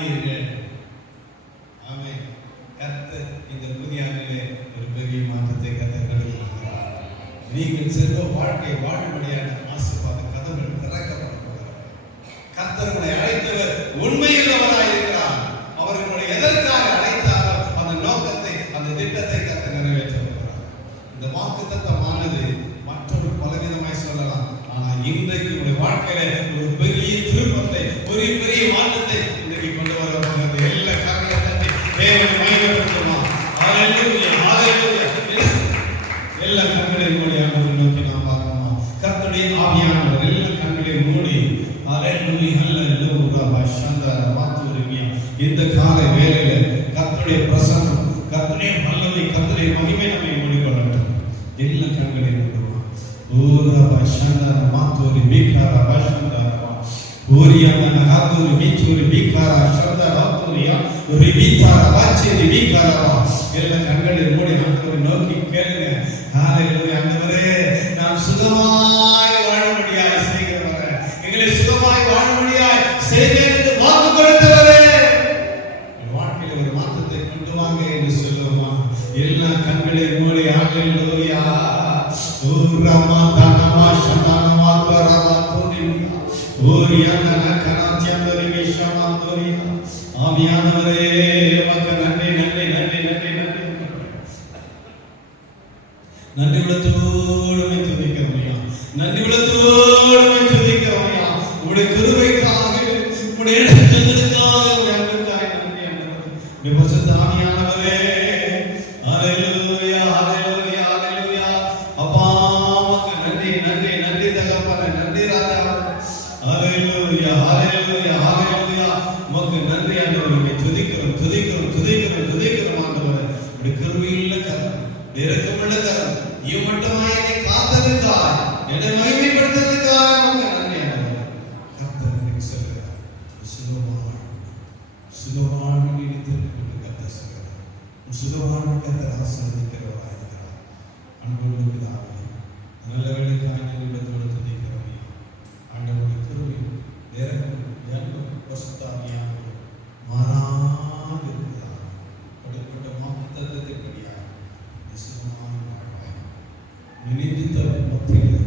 வாழ்வீர்கள். ஆமென். கர்த்தர் இந்த புதிய ஆண்டிலே ஒரு பெரிய மாற்றத்தை கர்த்தர் கொடுக்கிறார். நீங்கள் செல்வ வாழ்க்கை வாழும்படியான ஆசீர்வாத கதவுகள் திறக்கப்பட போகிறது. கர்த்தர் உங்களை அழைத்தவர் உண்மையுள்ளவராய் இருக்கிறார். அவர் உங்களை எதற்காக அழைத்தாரோ அந்த நோக்கத்தை, அந்த திட்டத்தை கர்த்தர் நிறைவேற்ற போகிறார். இந்த வாக்குத்தத்தமானது மற்றொரு பலவிதமாய் சொல்லலாம். ஆனால் இன்றைக்கு உங்களுடைய வாழ்க்கையில ஒரு பெரிய திருப்பத்தை, ஒரு பெரிய மாற்றத்தை இன்றைக்கு கொண்டு வர போகிறது. எல்லா கரங்களை தேவனை மகிமைப்படுத்துமா. ஹல்லேலூயா, ஹல்லேலூயா. எல்லா கண்களையும் மூடி ஆண்டவரை நோக்கி நாம் பார்க்கணுமா. கர்த்தருடைய ஆவியானவர் எல்லா கண்களையும் மூடி ஹல்லேலூயா, ஹல்லேலூயா பஷந்தர மாத்துரிமியா. இந்த காலை வேளையில கர்த்தருடைய பிரசன்னம், கர்த்தருடைய வல்லமை, கர்த்தருடைய மகிமை நம்மை மூடிக்கொள்ளட்டும். எல்லா கண்களையும் மூடுமா. ஓரா பஷந்தர மாத்துரி மீகாரா பஷந்தர ஓரியாமன காதுரி மீச்சுரி மீகாரா சந்தர ஆத்துரியா ரிபிதாரா வாச்சரி மீகாரா. எல்லா கண்களையும் மூடி ஆண்டவரை நோக்கி கேளுங்க. ஹல்லேலூயா. ஆண்டவரே, நாம் சுகமாய் வாழும்படியாய் செய்கிறவரே, எங்களை சுகமாய் வாழும்படியாய் செய்வேன் என்று வாக்கு கொடுத்தவரே, என் வாழ்க்கையில் ஒரு மாற்றத்தை கொண்டு வாங்க என்று சொல்லுவோமா. எல்லா கண்களையும் மூடி ஹல்லேலூயா. ஓரமா தனமா சந்தனமா துரமா துரியா ஓரியானா கனாத்யந்தரி விஷமா துரியா. ஆவியானவரே, உமக்கு நன்றி நன்றி நன்றி நன்றி நன்றி. நன்றி உள்ளத்தோடு துதிக்கிறோமையா, நன்றி உள்ளத்தோடு துதிக்கிறோமையா. உங்களுடைய கிருபைக்காக, உங்களுடைய இடத்துக்காக, உங்களுடைய அன்புக்காக நன்றி ஆண்டவரே. உங்களுடைய பரிசுத்த ஆவியானவரே, ஹல்லேலூயா, ஹல்லேலூயா, ஹல்லேலூயா. அப்பா, உமக்கு நன்றி நன்றி நன்றி தகப்பனே, நன்றி ராஜா. ஹல்லேலூயா, ஹல்லேலூயா, ஹல்லேலூயா. உமக்கு நன்றி ஆண்டவரே. துதிக்கிறோம் துதிக்கிறோம் துதிக்கிறோம் துதிக்கிறோம் ஆண்டவரே. உங்களுடைய கிருபையுள்ள கரம், இரக்கமுள்ள கரம், நீ மட்டுமாய் என்னை காத்ததற்காக, என்னை மகிமைப்படுத்தினதற்காக உமக்கு நன்றி ஆண்டவரே. கர்த்தர் எனக்கு சொல்கிறார், சுகவாழ்வு நீடித்திருக்கிறது கர்த்தர் சொல்கிறார். சுகவாழ்வு கர்த்தர் ஆசீர்வதிக்கிறவராய் இருக்கிறார். அன்புள்ள பிதாவே, நல்ல வேளைக்காய் நினைவுகளோடு துதிக்கிறோம். ஆண்டவருடைய கிருபையும் இரக்கமும் அன்பும் பரிசுத்த ஆவியானவரும் மாறாது இருக்கிறார். அப்படிப்பட்ட வாக்குத்தத்தத்தின்படியாக நிச்சயமாய் வாழ்வாய். நினைத்து தரும் மத்தியில்